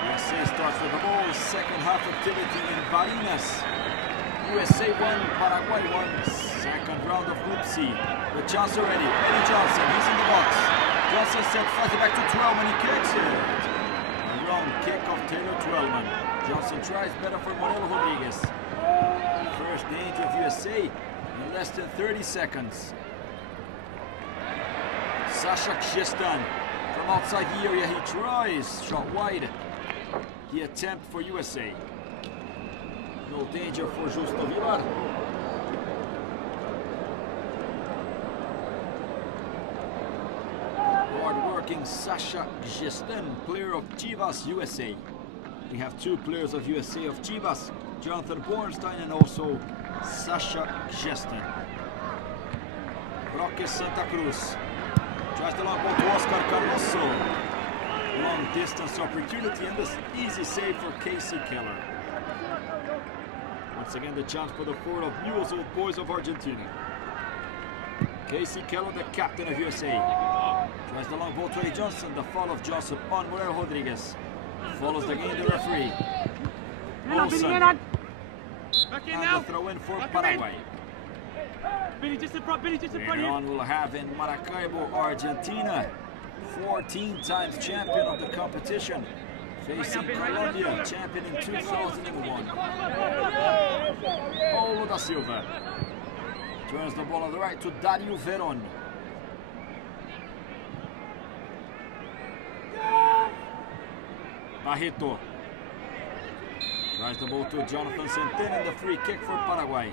USA starts with the ball. Second half activity in Barinas. USA 1, Paraguay 1. Second round of Group C. The chance already. Eddie Johnson, he's in the box. Johnson sent flies it back to Twellman. He kicks it. A wrong kick of Taylor Twellman. Johnson tries better for Morelo Rodriguez. First danger of USA in less than 30 seconds. Sasha Agustin from outside the area. He tries. Shot wide. The attempt for USA. No danger for Justo Villar. Hard-working Sasha Agustin, player of Chivas USA. We have two players of USA of Chivas, Jonathan Bornstein and also Sasha Agustin. Roque Santa Cruz tries the long ball to Oscar Cardoso. Long distance opportunity and this easy save for Casey Keller. Once again the chance for the forward of Newell's Old Boys of Argentina. Casey Keller, the captain of USA. Tries the long ball to Eddie Johnson. The foul of Johnson on Morelo Rodriguez. Follows the game, the referee. Olsen. And the throw in for Paraguay. Later on we'll have in Maracaibo, Argentina, 14 times champion of the competition, facing Colombia, champion in 2001. Paulo da Silva turns the ball on the right to Dario Veron. Barreto tries the ball to Jonathan Centeno and the free kick for Paraguay.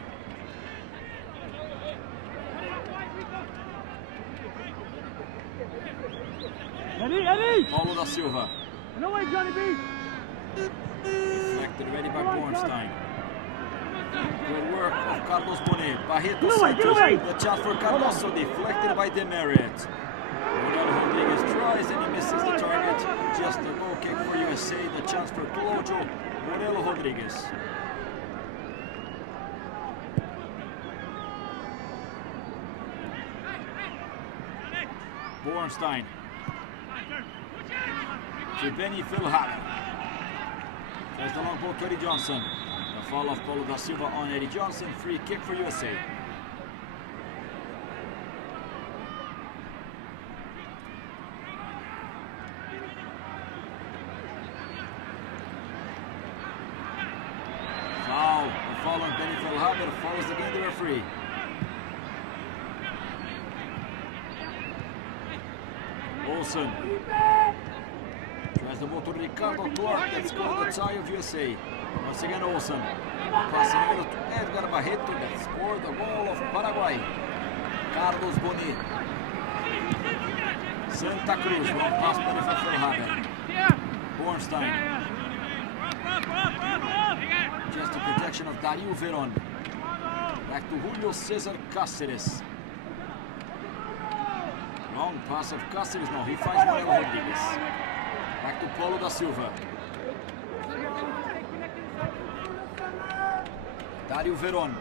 Paulo da Silva. No way, Johnny B. Deflected ready by Bornstein. Good work of Carlos Bonet. Barreto centers. The chance for Cardoso deflected by Demerit. Morelo Rodriguez tries and he misses the target. Just a goal kick for USA. The chance for Clojo. Morelo Rodriguez. Bornstein. To Benny Philhappen. There's the long ball to Eddie Johnson. The foul of Paulo da Silva on Eddie Johnson. Free kick for USA. Foul. The foul on Benny Philhappen follows the game, the referee. Olsen. Tries the ball to Ricardo Clark that scored the tie of USA. Once again Olsen. Passing over to Edgar Barreto that scored the goal of Paraguay. Carlos Bonet. Santa Cruz, long pass by Philhappen. Bornstein. Just the protection of Dario Veron. Back to Julio Cesar Cáceres. Long pass of Cáceres, no, he finds Morelo Rodriguez. Back to Paulo da Silva. Dario Veron.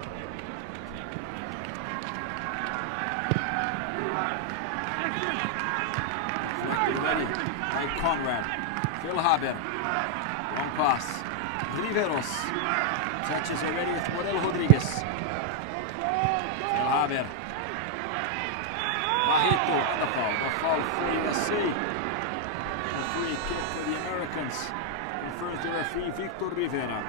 Ready by Conrad. Philhappen. Long pass. Riveros. Touches already with Morelo Rodriguez. Philhappen. Barreto and the foul. The foul for USA. A free kick for the Americans. Confirms the referee Victor Rivera.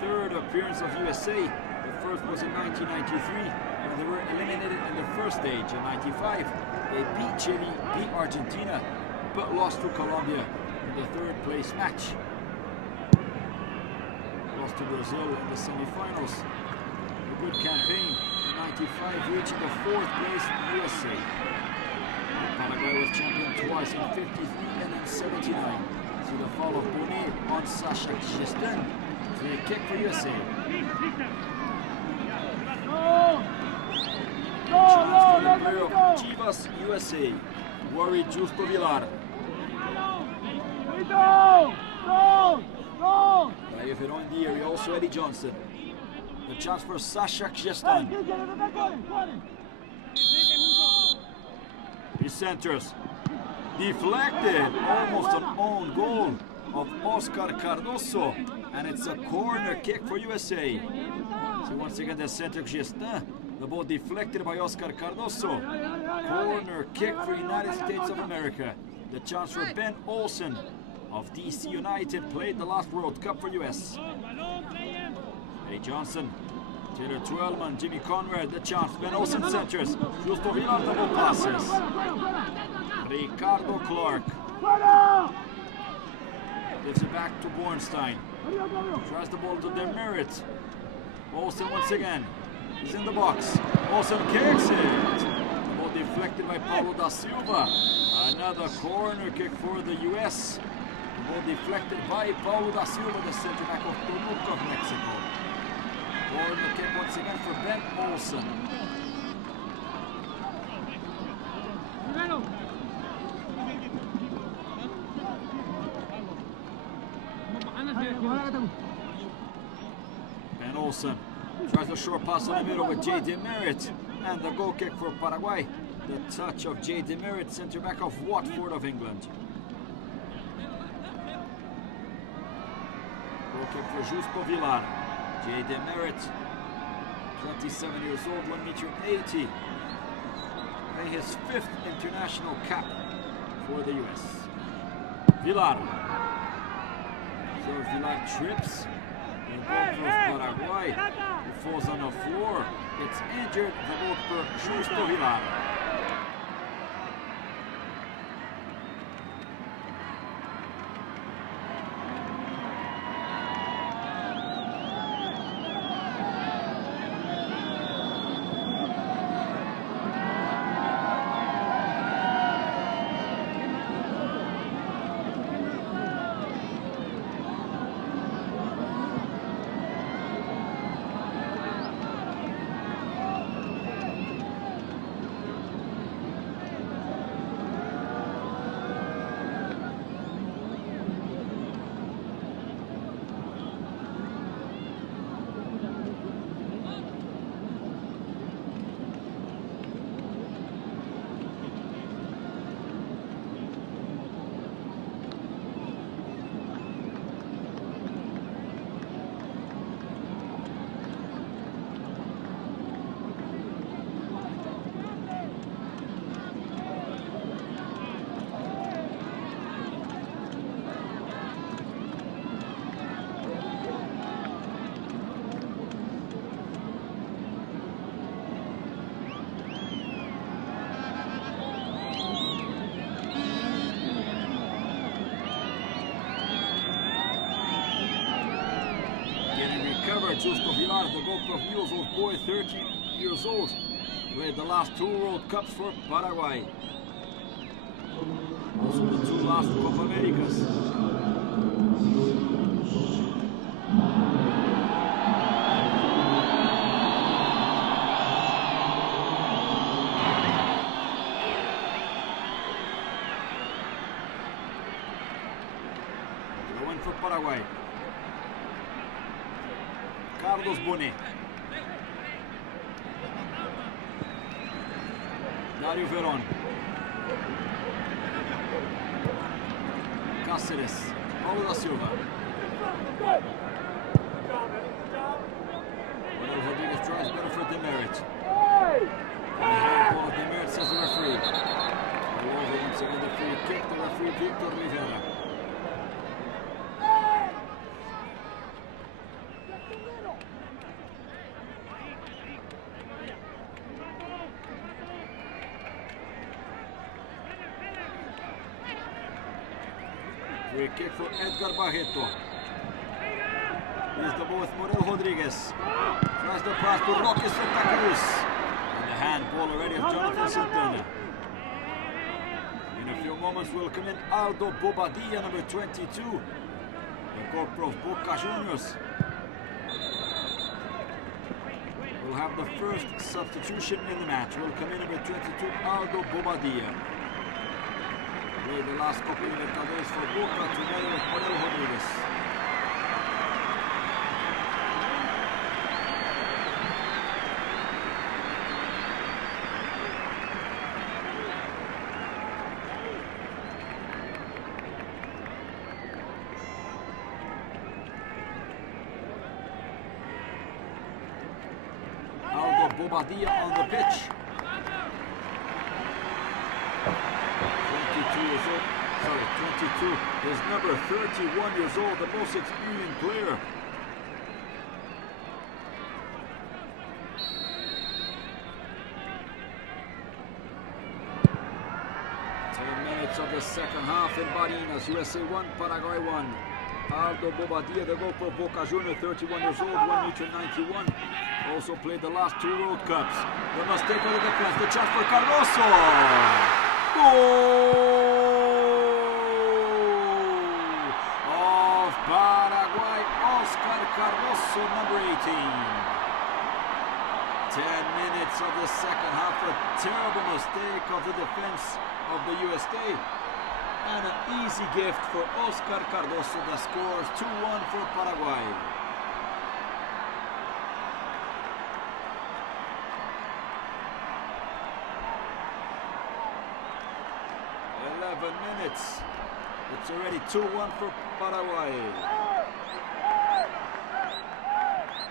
Third appearance of USA. The first was in 1993 when they were eliminated in the first stage. In 95, they beat Chile, beat Argentina, but lost to Colombia in the third place match. Lost to Brazil in the semifinals. A good campaign. In 95, reaching the fourth place in USA. Paraguay was champion twice in 53 and in 79. See the foul of Bonet on Sasha Agustin. Free kick for USA. Player of Chivas USA. Worried Justo Villar. Dario Veron in the area, also Eddie Johnson. The chance for Sasha Agustin. He centers. Deflected. Almost an own goal. of Oscar Cardoso, and it's a corner kick for USA. So once again, the center Agustin, the ball deflected by Oscar Cardoso. Corner kick for United States of America. The chance for Ben Olsen of DC United, played the last World Cup for US. Eddie Johnson, Taylor Twellman, Jimmy Conrad, the chance. Ben Olsen centers. Justo Villar, the ball passes. Ricardo Clark gives it back to Bornstein. Tries the ball to Demerit. Olsen once again. He's in the box. Olsen kicks it. The ball deflected by Paulo da Silva. Another corner kick for the US. The ball deflected by Paulo da Silva, the center back of Toluca of Mexico. Corner kick once again for Ben Olsen. Ben Olsen tries the short pass on the middle with Jay Demerit, and the goal kick for Paraguay. The touch of Jay Demerit, centre back of Watford of England. Goal kick for Justo Villar. Jay Demerit, 27 years old, 1 meter 80. Playing his 5th international cap for the US. Villar. So Villar trips. The goalkeeper of Paraguay, who falls on the floor, gets injured. The goalkeeper Justo Villar. Justo Villar, the goalkeeper of years-old boy, 13 years old, played the last 2 World Cups for Paraguay. Also the 2 last Copa Americas. The win for Paraguay. Carlos Bonet. Dario Veron. Cáceres. Paulo da Silva. Manuel Rodriguez tries better for Demerit. And a handball of Demerit, says the referee. All over once again the free kick, the referee Victor Rivera. Free kick for Edgar Barreto. Here's the ball with Manuel Rodriguez. Tries the pass to Roque Santa Cruz. And the handball already of Jonathan Santana. In a few moments we'll come in Aldo Bobadilla, number 22. The goalkeeper of Boca Juniors. We'll have the first substitution in the match. Will come in number 22, Aldo Bobadilla. Played the last Copa America for Boca together with Manuel Rodriguez. Bobadilla on the pitch. 22 years old. Sorry, 22. His number 31 years old, the most experienced player. Of the second half in Barinas, USA 1, Paraguay 1. Aldo Bobadilla, the goal for Boca Junior, 31 years old, 1 m 91. Also played the last 2 World Cups. The mistake of the defense, the chance for Cardoso. Goal of Paraguay, Oscar Cardoso, number 18. 10 minutes of the second half, a terrible mistake of the defense of the USA, and an easy gift for Oscar Cardoso that scores 2-1 for Paraguay. Minutes. It's already 2-1 for Paraguay.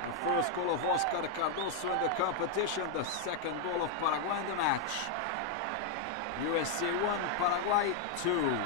The first goal of Oscar Cardoso in the competition, the second goal of Paraguay in the match. USA 1, Paraguay 2.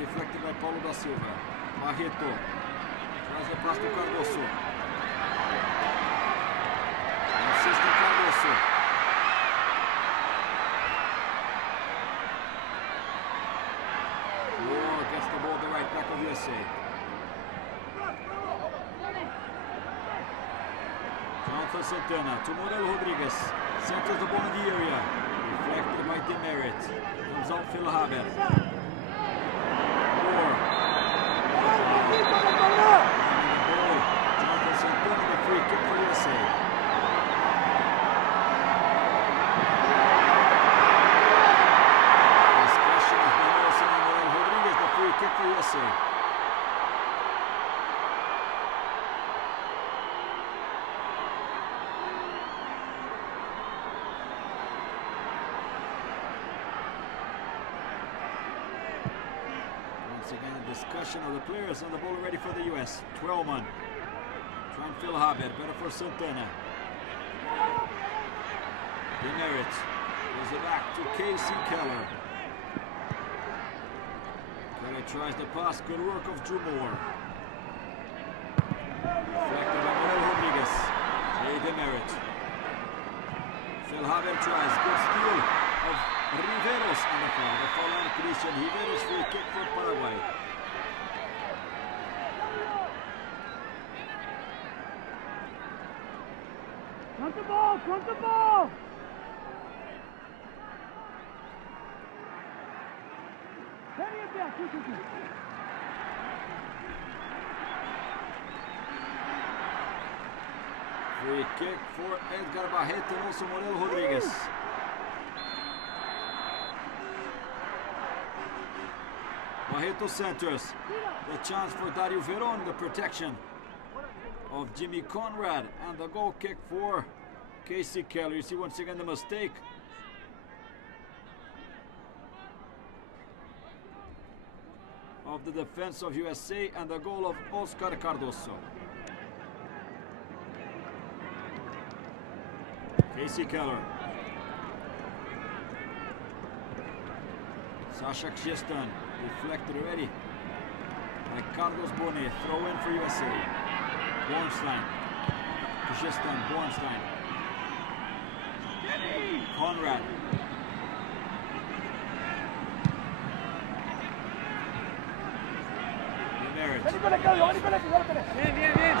Deflected by Paulo da Silva. Barreto tries the pass to Cardoso. Assist to Cardoso. Moore gets the ball at the right back of USA. Jonathan Santana to Morel Rodriguez. Centers the ball in the area. Deflected by Demerit. Comes out Phil Haber. Jonathan Santana, the free kick for USA. Discussion of Mendoza and Morel Rodriguez, the free kick for USA. Again, a discussion of the players and the ball ready for the US. 12 man. Try and Phil Haber, better for Santana. Demerit gives it back to Casey Keller. Keller tries the pass, good work of Drew Moore. Deflected by Morel Rodriguez. Jay Demerit. Phil Haber tries, good steal of Riveros on the foul. The foul on Christian Riveros, free kick for Paraguay. Front the ball! Front the ball! Free kick for Edgar Barreto and also Morel Rodriguez. Barreto centers. The chance for Dario Veron, the protection of Jimmy Conrad, and the goal kick for Casey Keller. You see once again the mistake of the defense of USA and the goal of Oscar Cardoso. Casey Keller. Sasha Kshistan deflected already by Carlos Bonet. Throw in for USA. Bornstein. Kshistan, Bornstein. Conrad. Rivera. Vení con el Claudio, vení con el Claudio. Bien, bien, bien.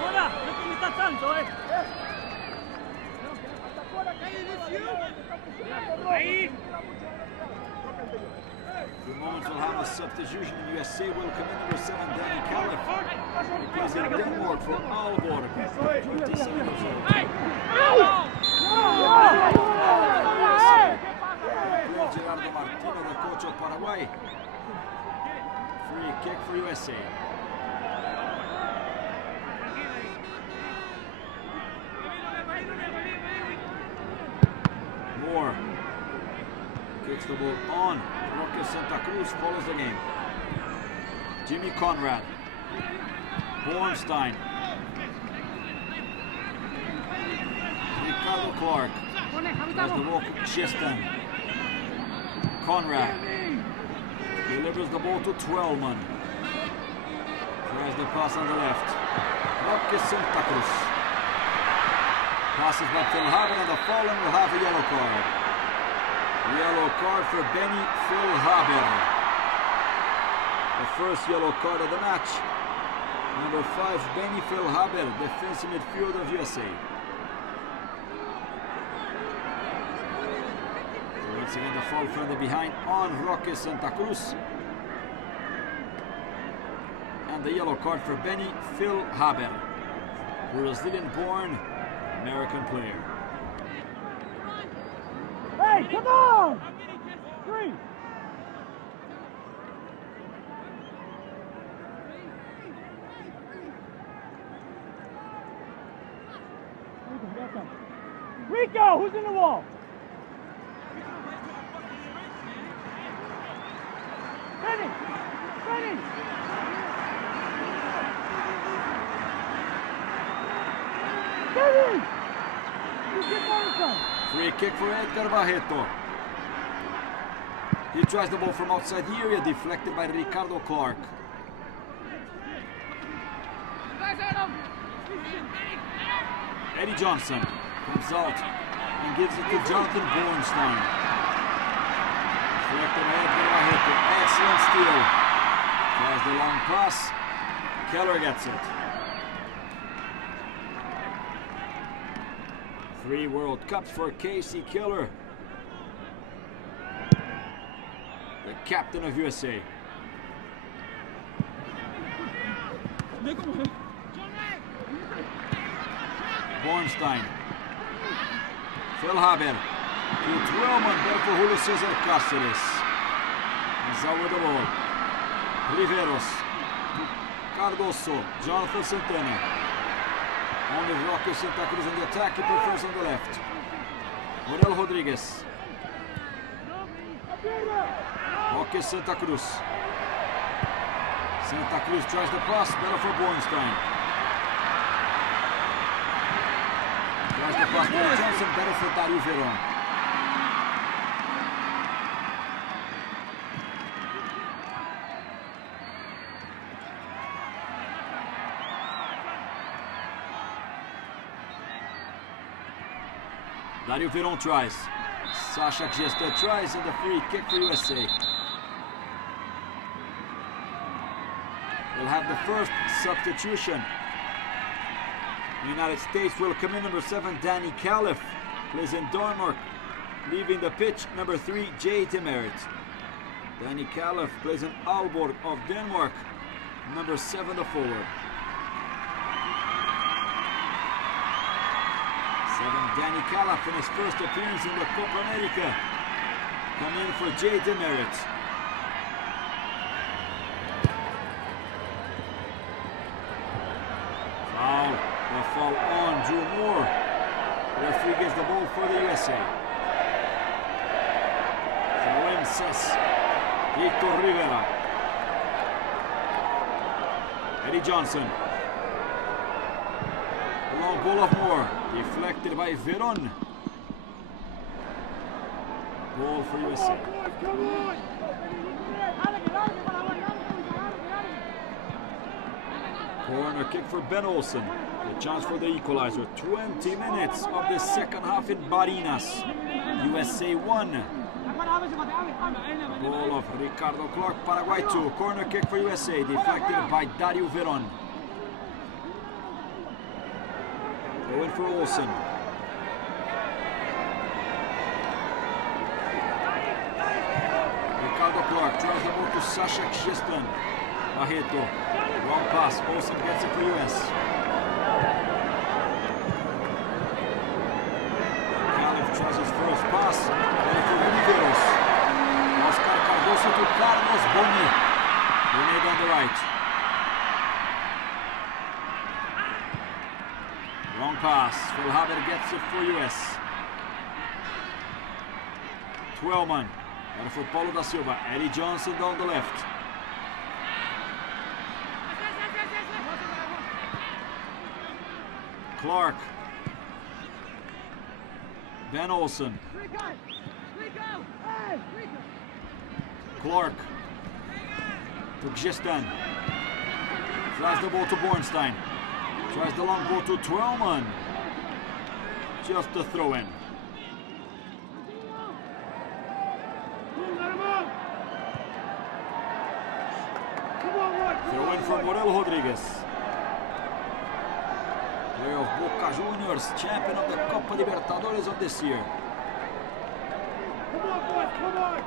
Mora, no te metas tanto, Ahí. The moment will have a substitution. USA will come in number 7, Danny Califf. He plays in Denmark for Aalborg. 27 years old. Gerardo Martino, the coach of Paraguay. Free kick for USA. Moore kicks the ball on. Roque Santa Cruz follows the game. Jimmy Conrad. Bornstein. Ricardo Clark. Has the ball to Cheston. Conrad delivers the ball to Twellman. Tries the pass on the left. Roque Santa Cruz. Passes by Phil Haber, and the fallen will have a yellow card. Yellow card for Benny Phil Haber. The first yellow card of the match. Number 5, Benny Phil Haber, defensive midfielder of USA. Once again, the foul from the behind on Roque Santa Cruz. And the yellow card for Benny Phil Haber, Brazilian-born American player. Hey, come on! 3. Rico, who's in the wall? Ready! Ready! Ready! Free kick for Edgar Barreto. He tries the ball from outside the area, deflected by Ricardo Clark. Eddie Johnson comes out and gives it to Jonathan Bornstein. Deflected by Edgar Barreto. Excellent steal. Tries the long pass. Keller gets it. 3 World Cups for Casey Keller, the captain of USA. Bornstein. Phil Haber. To Twellman, there for Julio Cesar Cáceres. And out with the ball. Riveros. Cardoso. Jonathan Santana. Only Roque Santa Cruz on the attack, he prefers on the left. Morel Rodriguez. Roque Santa Cruz. Santa Cruz tries the pass, better for Bornstein. Tries the pass to Johnson, better for Dario Veron. Dario Veron tries. Sasha Gesta tries, and the free kick for USA. We'll have the first substitution. The United States will come in number 7, Danny Califf, plays in Denmark. Leaving the pitch, number 3, Jay Demerit. Danny Califf plays in Aalborg of Denmark, number 7, the forward. 7, Danny Califf in his first appearance in the Copa America. Come in for Jay Demerit. Foul. The foul on Drew Moore. The referee gets the ball for the USA. Fuences. Victor Rivera. Eddie Johnson. Long ball of Moore, deflected by Veron. Ball for USA. Corner kick for Ben Olsen. The chance for the equalizer. 20 minutes of the second half in Barinas. USA 1. Goal of Ricardo Clark, Paraguay 2. Corner kick for USA, deflected by Dario Veron. Go in for Olsen. Ricardo Clark tries the ball to Sasha Agustin. Barreto. Wrong pass. Olsen gets it for US. Calif tries his first pass. Ready for Rivera. Oscar Cardoso to Carlos Boni. Grenade on the right. Wrong pass. Haber gets it for US. 12-man. Ready for Paulo da Silva. Eddie Johnson down the left. Clark. Ben Olsen. Clark. To Gistan. Flies the ball to Bornstein. Tries the long ball to 12-man. Just a throw in. Throw in from Morel Rodriguez. Player of Boca Juniors, champion of the Copa Libertadores of this year. Come on, boys, come on!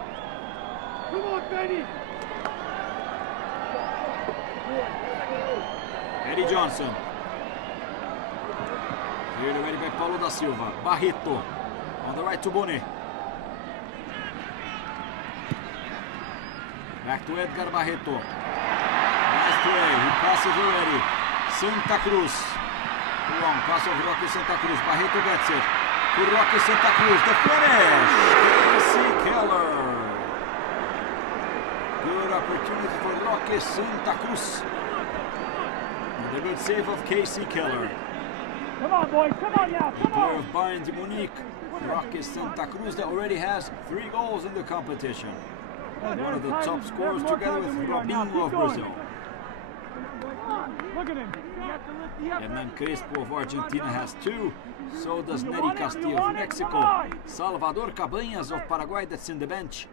Come on, Benny! Eddie Johnson. Clearly ready by Paulo da Silva. Barreto on the right to Boni. Back to Edgar Barreto. Nice play, he passes already. Santa Cruz. Long pass of Roque Santa Cruz. Barreto gets it. To Roque Santa Cruz. The finish! Casey Keller. Good opportunity for Roque Santa Cruz. And the good save of Casey Keller. Come on, boys, come on now, The come player on! of Bayern de Munich, Roque Santa Cruz, that already has 3 goals in the competition. One of the top scorers together with Robinho of Brazil. Look at him! Hernan Crespo of Argentina has 2. So does Nery Castillo of Mexico. Salvador Cabañas of Paraguay, that's in the bench.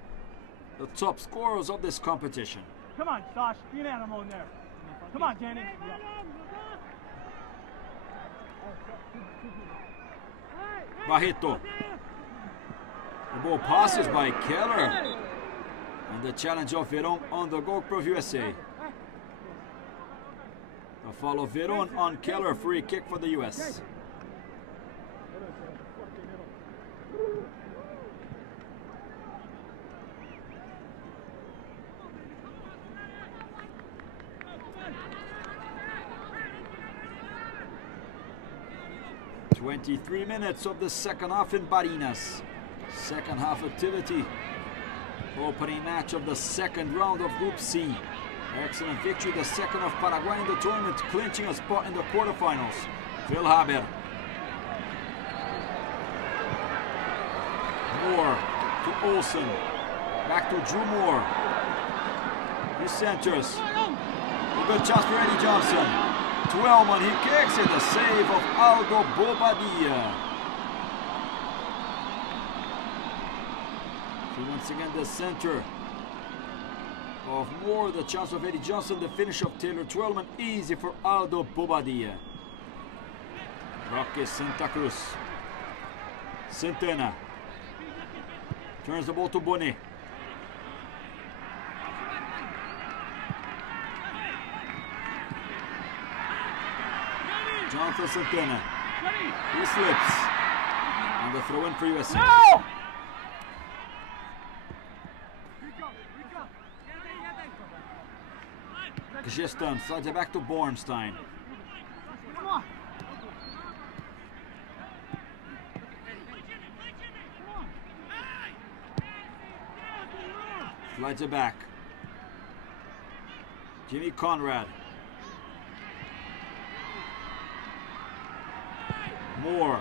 The top scorers of this competition. Come on, Sash, be an animal in there. Come on, Danny. Barreto. The ball passes by Keller. And the challenge of Veron on the goal for USA. A follow Veron on Keller, free kick for the US. "23 minutes of the second half in Barinas. Second half activity. Opening match of the second round of Group C. Excellent victory, the second of Paraguay in the tournament, clinching a spot in the quarterfinals. Phil Haber. Moore to Olsen. Back to Drew Moore. He centers. A good chance for Eddie Johnson. 12-man, he kicks it. The save of Aldo Bobadilla. So once again, the center of Moore, the chance of Eddie Johnson, the finish of Taylor Twellman, easy for Aldo Bobadilla. Roque Santa Cruz. Centena. Turns the ball to Boni. Jonathan Centena. He slips. And the throw in for USA. No! Gistan slides it back to Bornstein. Come on! Slides it back. Jimmy Conrad. Moore.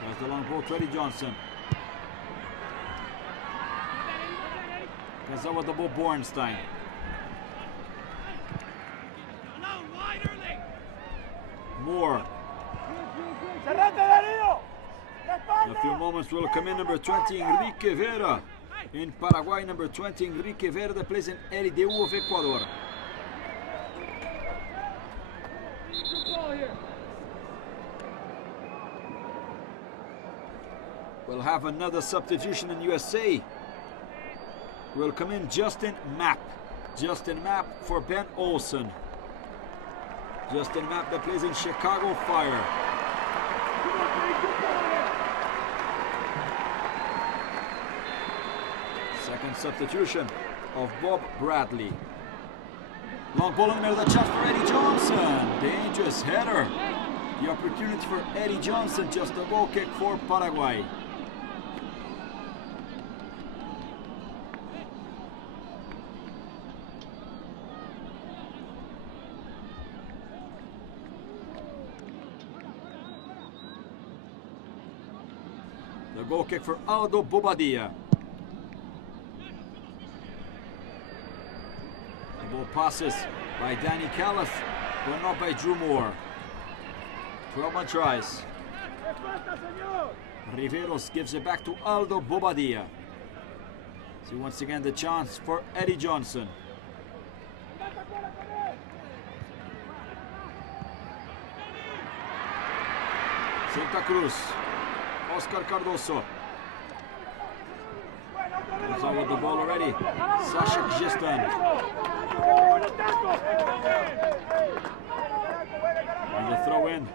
There's the long ball to Eddie Johnson. Comes over the ball, Bornstein. More. In a few moments will come in number 20, Enrique Vera. In Paraguay, number 20, Enrique Vera plays in LDU of Ecuador. We'll have another substitution in USA. Will come in Justin Mapp. Justin Mapp for Ben Olsen. Justin Mapp that plays in Chicago Fire. Second substitution of Bob Bradley. Long ball in the middle, the chance for Eddie Johnson. Dangerous header. The opportunity for Eddie Johnson, just a goal kick for Paraguay. The goal kick for Aldo Bobadilla. The ball passes by Danny Califf, but not by Drew Moore. 12 tries. Riveros gives it back to Aldo Bobadilla. See once again the chance for Eddie Johnson. Santa Cruz. Oscar Cardoso. He's on with the ball already. Sasha Gistan. And the throw in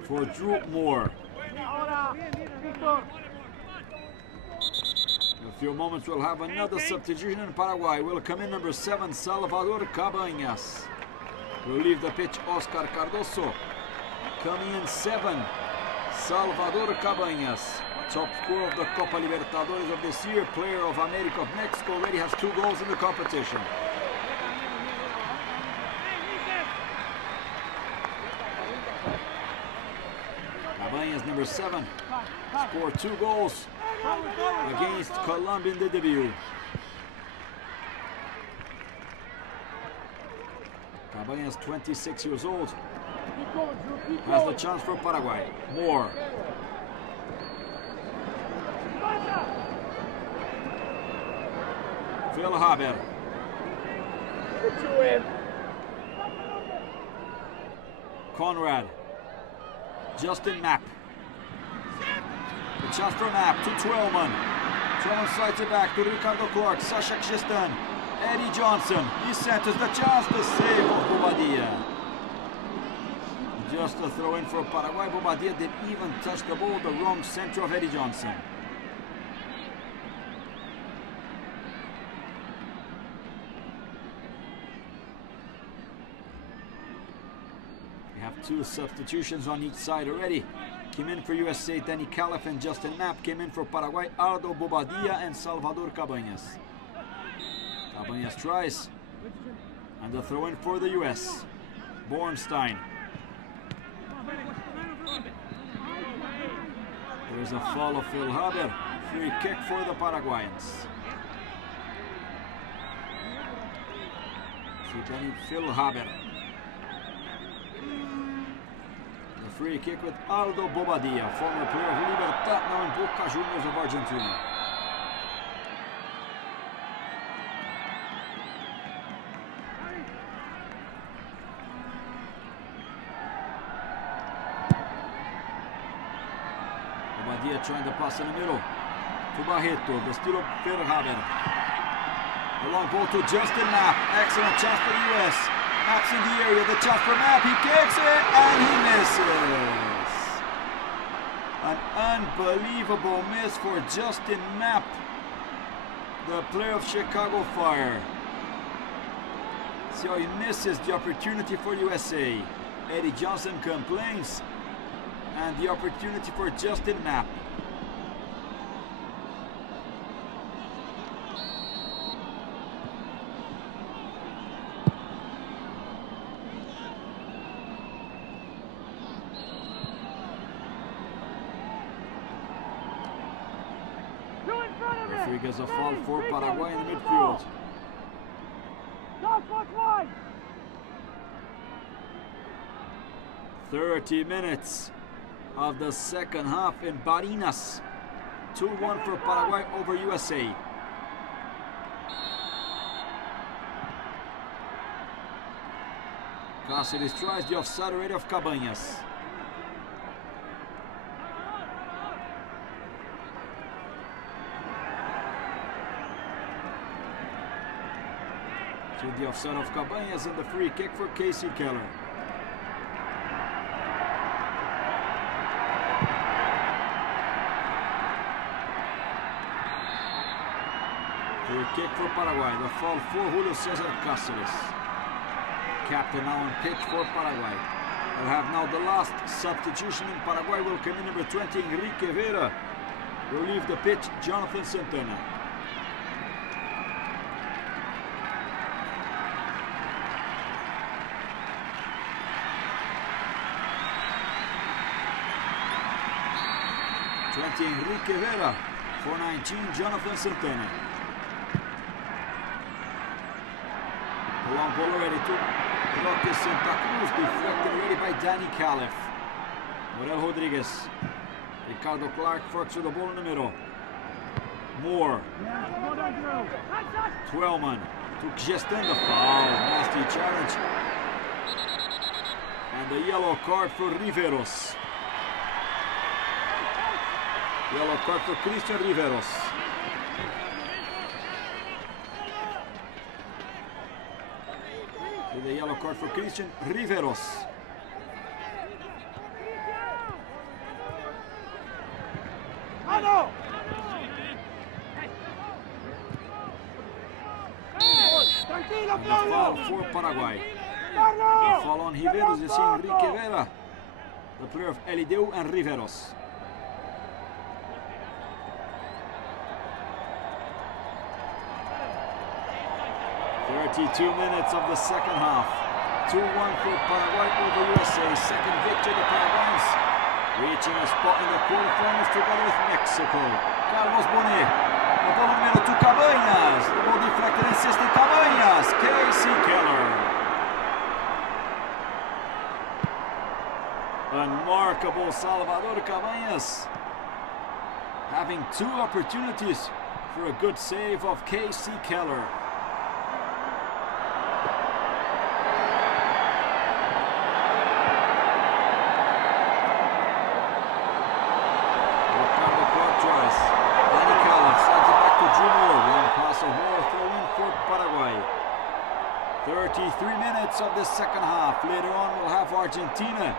for Drew Moore. In a few moments we'll have another substitution in Paraguay. Will come in number 7, Salvador Cabañas. Will leave the pitch, Oscar Cardoso. Coming in 7, Salvador Cabañas. Top scorer of the Copa Libertadores of this year. Player of America of Mexico. Already has 2 goals in the competition. Cabañas, number 7, scored 2 goals against Colombia in the debut. Cabañas, 26 years old, has the chance for Paraguay. Moore. Phil Haber. Conrad. Justin Mapp. The chance for Mapp to Twellman. Twellman slides it back to Ricardo Clark. Sasha Gistan. Eddie Johnson. He centers the chance to save of Bobadilla. Just a throw in for Paraguay. Bobadilla didn't even touch the ball. The wrong center of Eddie Johnson. We have 2 substitutions on each side already. Came in for USA, Danny Califf and Justin Mapp. Came in for Paraguay, Aldo Bobadilla and Salvador Cabañas. Cabañas tries. And the throw in for the US. Bornstein. There's a foul of Phil Haber. Free kick for the Paraguayans. See Phil Haber. The free kick with Aldo Bobadilla, former player of Libertad, now in Boca Juniors of Argentina. Bobadilla trying to pass in the middle to Barreto, the steal of Phil Haber. The long ball to Justin Mapp. Excellent chance for the US. Mapp's in the area, the chance for Mapp. He kicks it and he misses. An unbelievable miss for Justin Mapp, the player of Chicago Fire. See how he misses the opportunity for USA. Eddie Johnson complains. And the opportunity for Justin Mapp. Referee gets a foul for Paraguay in the midfield. 30 minutes of the second half in Barinas. 2-1 for Paraguay over USA. Cáceres tries the offside rate of Cabañas. To the offside of Cabañas and the free kick for Casey Keller. Free kick for Paraguay. The foul for Julio Cesar Cáceres. Captain now on pitch for Paraguay. We'll have now the last substitution in Paraguay. Will come in number 20, Enrique Rivera. Will leave the pitch, Jonathan Centeno. Enrique Rivera for 19, Jonathan Centeno. The long ball already to Roque Santa Cruz, deflected already by Danny Calif. Morel Rodriguez. Ricardo Clark works with the ball in the middle. Moore. Twelman took Gestin the foul. Nasty challenge. And the yellow card for Riveros. Yellow card for Christian Riveros. With the yellow card for Christian Riveros. The foul for Paraguay. The foul on Riveros is Enrique Vera, the player of LDU and Riveros. 32 minutes of the second half. 2-1 for Paraguay over USA. Second victory to Paraguayans. Reaching a spot in the quarterfinals together with Mexico. Carlos Bonet. The ball numero 2, Cabañas. The ball deflected and assisted Cabañas. Casey Keller. Unmarkable Salvador Cabañas. Having 2 opportunities for a good save of Casey Keller. Paraguay. 33 minutes of the second half. Later on we'll have Argentina,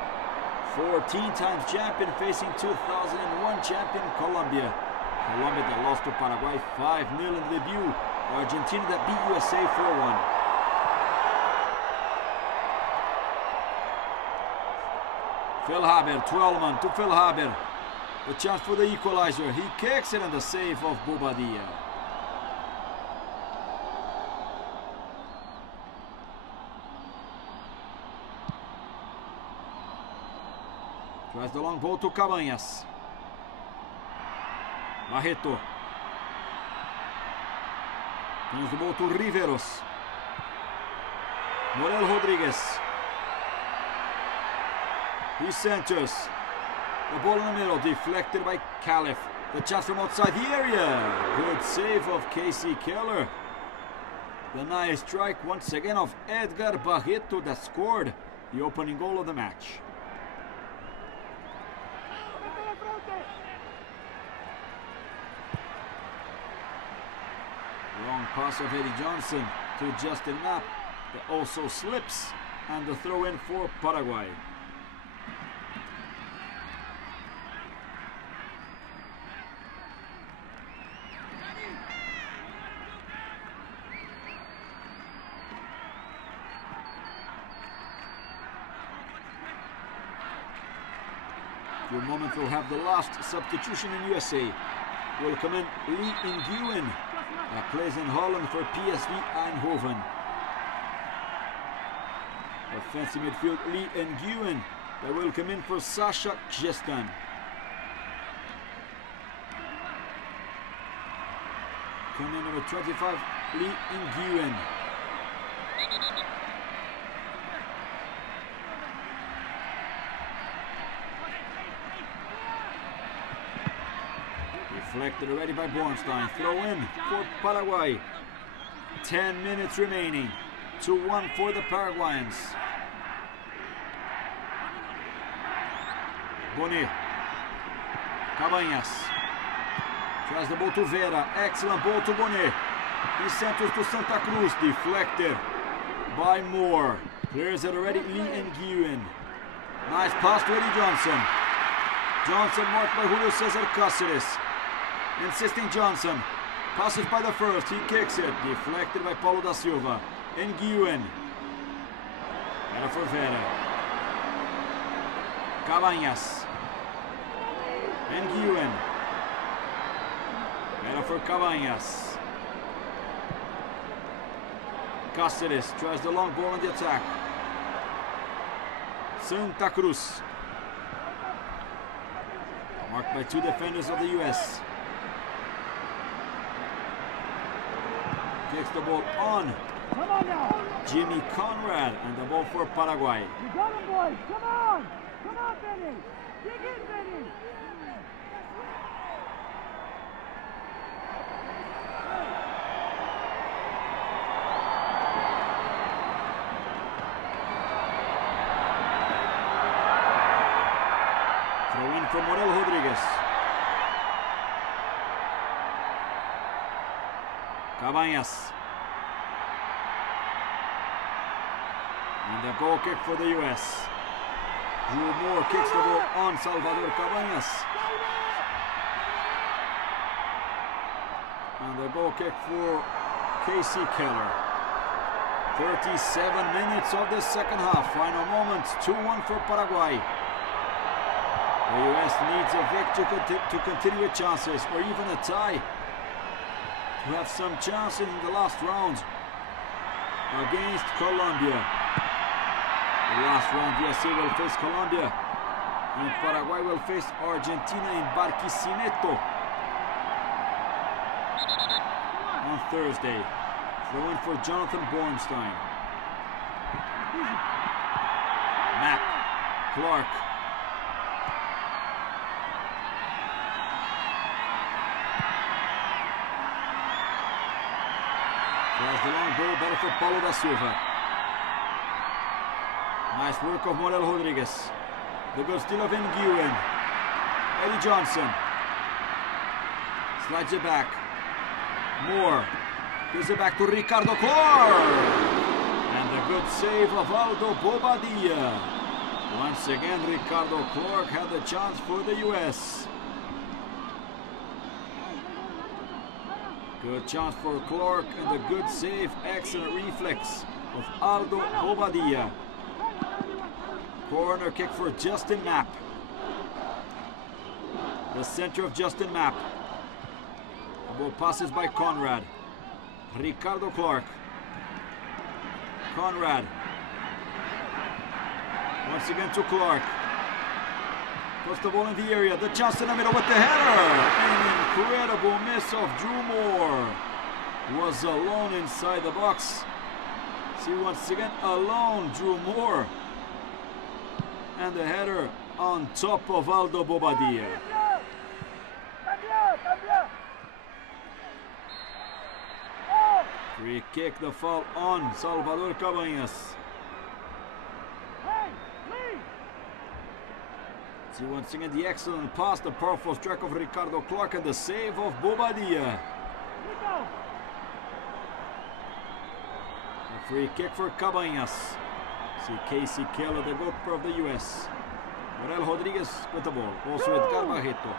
14 times champion, facing 2001 champion Colombia. Colombia that lost to Paraguay 5-0 in the debut. Argentina that beat USA 4-1. Phil Haber, 12-man to Phil Haber. The chance for the equalizer. He kicks it and the save of Bobadilla. Tries the long ball to Cabañas. Barreto. Turns the ball to Riveros. Morel Rodriguez. He centers. The ball in the middle, deflected by Calif. The chance from outside the area. Good save of Casey Keller. The nice strike once again of Edgar Barreto that scored the opening goal of the match. Long pass of Eddie Johnson to Justin Knapp that also slips, and the throw in for Paraguay. In a moment we'll have the last substitution in USA. Will come in Lee Nguyen. Plays in Holland for PSV Eindhoven. Offensive midfield Lee Nguyen. That will come in for Sasha Gestin. Come in number 25, Lee Nguyen. Deflected already by Bornstein. Throw in for Paraguay. 10 minutes remaining. 2-1 for the Paraguayans. Bonet. Cabanhas. Tries the ball to Vera. Excellent ball to Bonet. He centers to Santa Cruz. Deflected by Moore. Clears it already. Lee and Nguyen. Nice pass to Eddie Johnson. Johnson marked by Julio Cesar Cáceres. Insisting Johnson. Passes by the first. He kicks it. Deflected by Paulo da Silva. And Nguyen. Era for Vera. Cabanhas. And Nguyen. Era for Cabanhas. Cáceres tries the long ball on the attack. Santa Cruz. Marked by two defenders of the US. Kicks the ball on. Come on now. Jimmy Conrad and the ball for Paraguay. You got him, boys. Come on. Come on, Benny. Dig in, Benny. Throw in from Morel Rodriguez. Cabanhas. And the goal kick for the US. Drew Moore kicks the ball on Salvador Cabanhas. And the goal kick for Casey Keller. 37 minutes of the second half. Final moments. 2-1 for Paraguay. The US needs a victory to continue with chances, or even a tie, to have some chances in the last round against Colombia. The last round, USA will face Colombia, and Paraguay will face Argentina in Barquisimeto on Thursday. Throw in for Jonathan Bornstein. Mack, Clark. Tries the long ball, better for Paulo da Silva. Nice work of Morel Rodriguez. The good steal of Nguyen. Eddie Johnson. Slides it back. Moore. Gives it back to Ricardo Clark. And the good save of Aldo Bobadilla. Once again, Ricardo Clark had the chance for the US. Good chance for Clark and the good save, excellent reflex of Aldo Bobadilla. Corner kick for Justin Mapp. The center of Justin Mapp. The ball passes by Conrad. Ricardo Clark. Conrad. Once again to Clark. Puts the ball in the area. The chance in the middle with the header. An incredible miss of Drew Moore. Was alone inside the box. See once again alone Drew Moore. And the header on top of Aldo Bobadilla. Free kick, the foul on Salvador Cabanhas. See once again the excellent pass, the powerful strike of Ricardo Clark and the save of Bobadilla. A free kick for Cabanhas. See Casey Keller, the goalkeeper of the US. Morel Rodriguez with the ball. Also Edgar Barreto.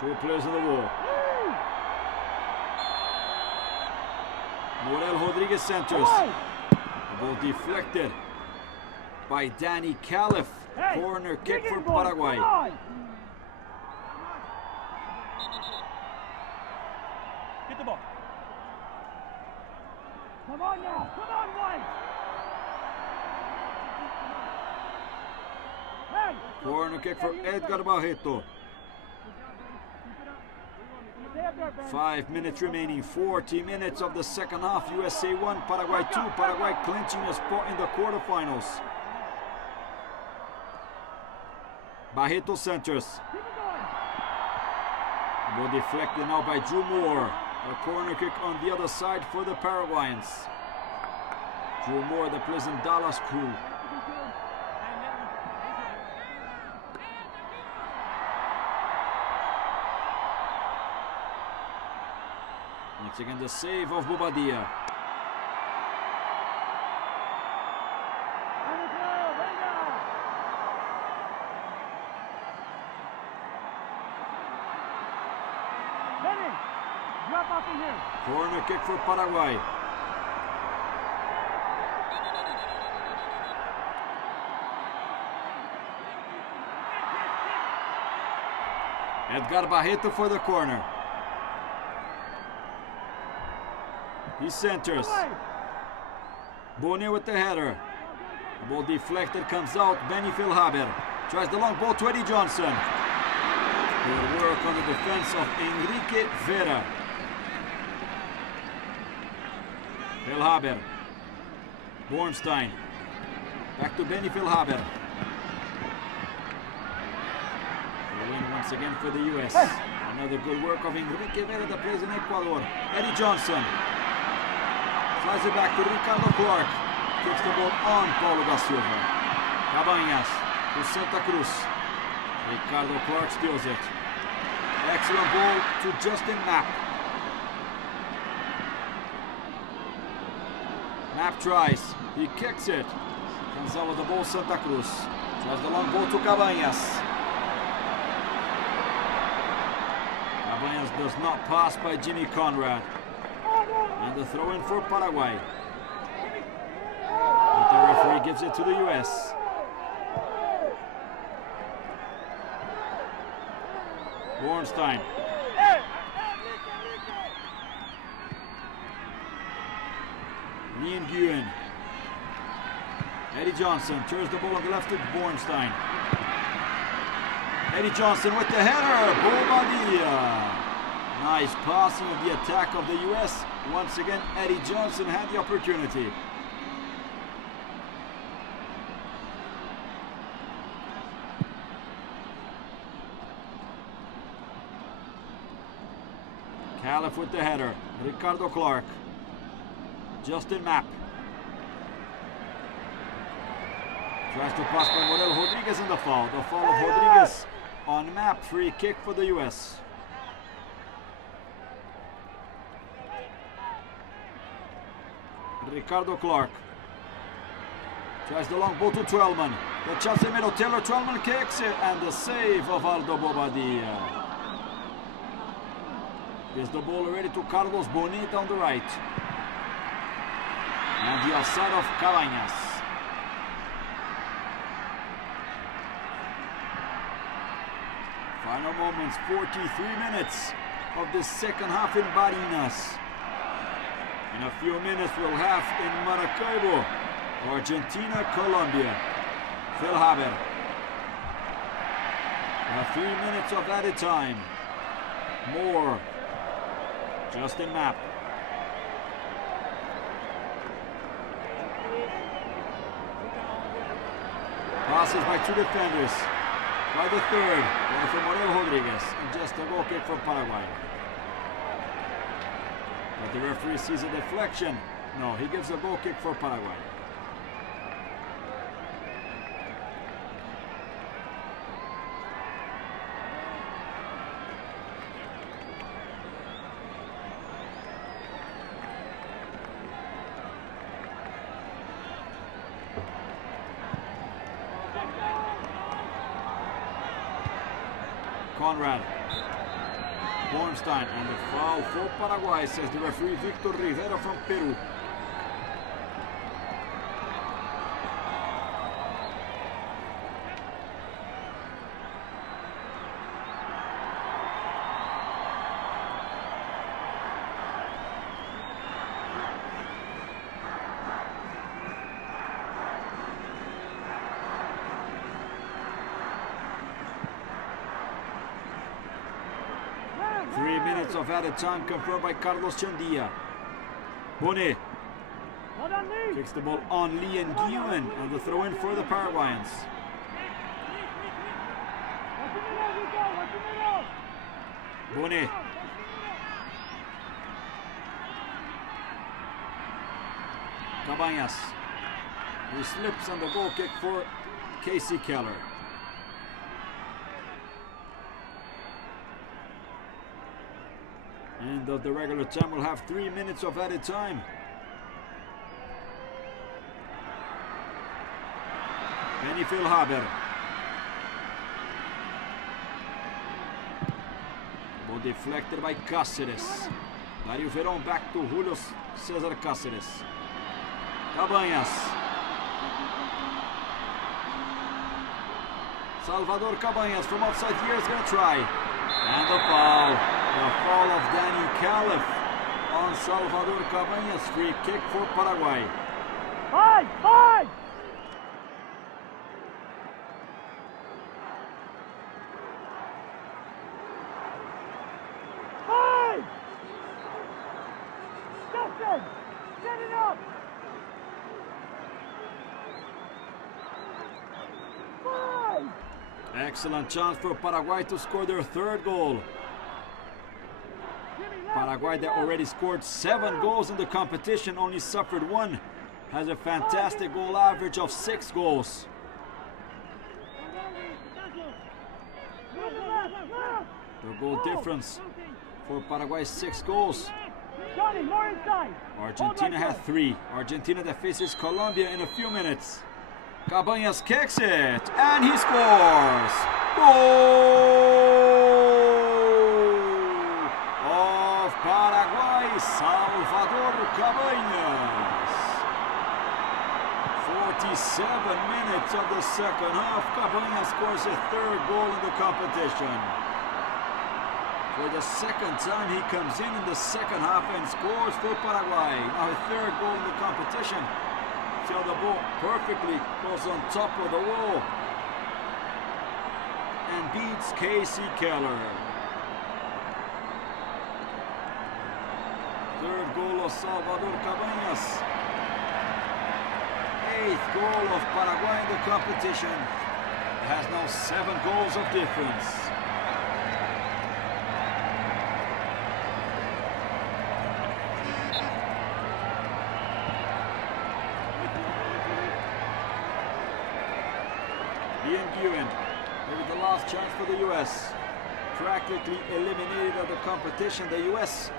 Two players on the wall. Morel Rodriguez centers. The ball deflected by Danny Califf. Corner kick for Paraguay. Get the ball. Come on now. Come on, White. Hey. Corner kick for Edgar Barreto. 5 minutes remaining, 40 minutes of the second half. USA 1, Paraguay 2. Paraguay clinching a spot in the quarterfinals. Barreto centers. Ball deflected now by Drew Moore. A corner kick on the other side for the Paraguayans. Drew Moore, the plays in Dallas crew. Once again, the save of Bobadilla. Corner kick for Paraguay. Edgar Barreto for the corner. He centers. Bonet with the header. Ball deflected, comes out. Benny Philhaber tries the long ball to Eddie Johnson. Good work on the defense of Enrique Vera. Philhaber. Bornstein. Back to Benny Philhaber. The win once again for the US. Another good work of Enrique Vera that plays in Ecuador. Eddie Johnson. Flies it back to Ricardo Clark. Kicks the ball on Paulo da Silva. Cabañas to Santa Cruz. Ricardo Clark steals it. Excellent ball to Justin Mapp. Mapp tries. He kicks it. Comes out with the ball, Santa Cruz. Tries the long ball to Cabañas. Cabañas does not pass by Jimmy Conrad. And the throw in for Paraguay. But the referee gives it to the US. Bornstein. Nien Nguyen. Eddie Johnson turns the ball on the left to Bornstein. Eddie Johnson with the header. Bobadilla. Nice passing of the attack of the US. Once again, Eddie Johnson had the opportunity. Calif with the header. Ricardo Clark. Justin Mapp. Tries to pass by Morel Rodriguez in the foul. The foul of Rodriguez on Mapp. Free kick for the US. Ricardo Clark. Tries the long ball to Twellman. The chance in middle. Taylor Twellman kicks it. And the save of Aldo Bobadilla. Gives the ball already to Carlos Bonet on the right. And the offside of Cabañas. Final moments, 43 minutes of the second half in Barinas. In a few minutes we'll have in Maracaibo, Argentina, Colombia. Philhaber. 3 minutes of added time. More. Justin Mapp. Passes by two defenders. By the third, one for Morel Rodriguez, and just a goal kick for Paraguay. But the referee sees a deflection. No, he gives a goal kick for Paraguay. Conrad. Bornstein, and the foul for Paraguay, says the referee Victor Rivera from Peru. 3 minutes of added time confirmed by Carlos Chandia. Bonet Well done, Lee. kicks the ball on Lee and Nguyen on the throw-in for the Paraguayans. Watch the middle, Rico. Watch the middle. Bonet Cabañas, who slips on the goal kick for Casey Keller. End of the regular time. We'll have 3 minutes of added time. Benny Philhaber. Ball deflected by Cáceres. Dario Verón back to Julio César Cáceres. Cabañas. Salvador Cabañas from outside here is going to try. And the foul. The foul of Danny Calif on Salvador Cabañas. Free kick for Paraguay. Five! Five! Five! Justin! Set it up! Five! Excellent chance for Paraguay to score their third goal. Paraguay, that already scored 7 goals in the competition, only suffered 1, has a fantastic goal average of 6 goals. The goal difference for Paraguay is 6 goals. Johnny, more inside! Argentina had 3. Argentina that faces Colombia in a few minutes. Cabañas kicks it, and he scores! Goal of Paraguay, Salvador Cabañas. 47 minutes of the second half, Cabañas scores a third goal in the competition. For the second time, he comes in the second half and scores for Paraguay. Now a third goal in the competition. See how the ball perfectly goes on top of the wall and beats Casey Keller. Third goal of Salvador Cabañas. 8th goal of Paraguay in the competition. It has now 7 goals of difference. Nguyen, maybe the last chance for the U.S. Practically eliminated of the competition, the U.S.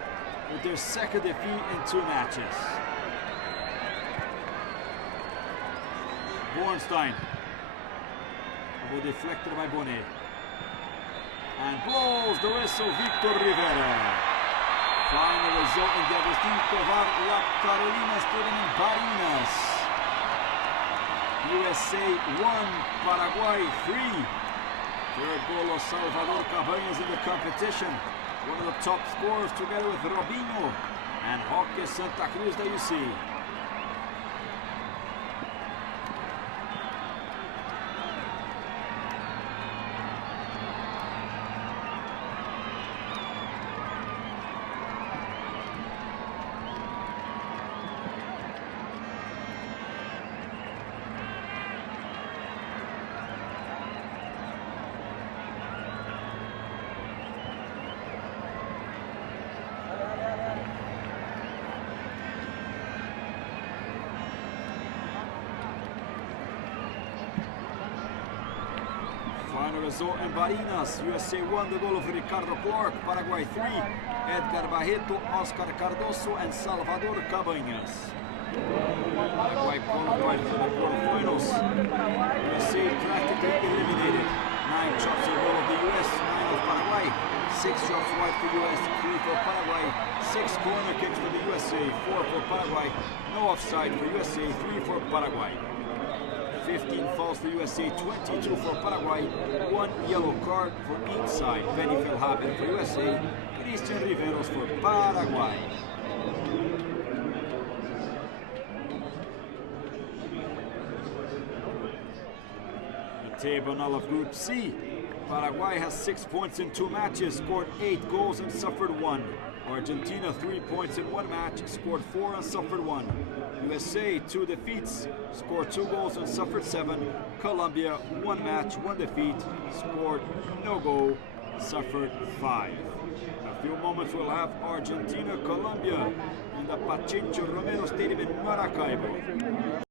with their second defeat in 2 matches. Bornstein. Ball deflected by Bonet. And blows the whistle, Victor Rivera. Final result in the Agustin Tovar La Carolina Stadium in Barinas. USA 1, Paraguay 3. Third goal of Salvador Cabañas in the competition. One of the top scorers together with Robinho and Hockey Santa Cruz that you see. Final result in Barinas. USA won, the goal of Ricardo Clark. Paraguay 3. Edgar Barreto, Oscar Cardoso, and Salvador Cabañas. Paraguay qualified for the quarterfinals. USA practically eliminated. 9 shots on goal of the US, 9 of Paraguay. 6 shots wide for US, 3 for Paraguay. 6 corner kicks for the USA, 4 for Paraguay. No offside for USA, 3 for Paraguay. 15 fouls for USA, 22 for Paraguay, 1 yellow card for each side. Benny Philhaber for USA, Christian Riveros for Paraguay. The table now of Group C. Paraguay has 6 points in 2 matches, scored 8 goals and suffered 1. Argentina 3 points in 1 match, scored 4 and suffered 1. USA 2 defeats, scored 2 goals and suffered 7. Colombia 1 match, 1 defeat, scored no goal, suffered 5. A few moments we'll have Argentina, Colombia in the Pachincho Romero Stadium in Maracaibo.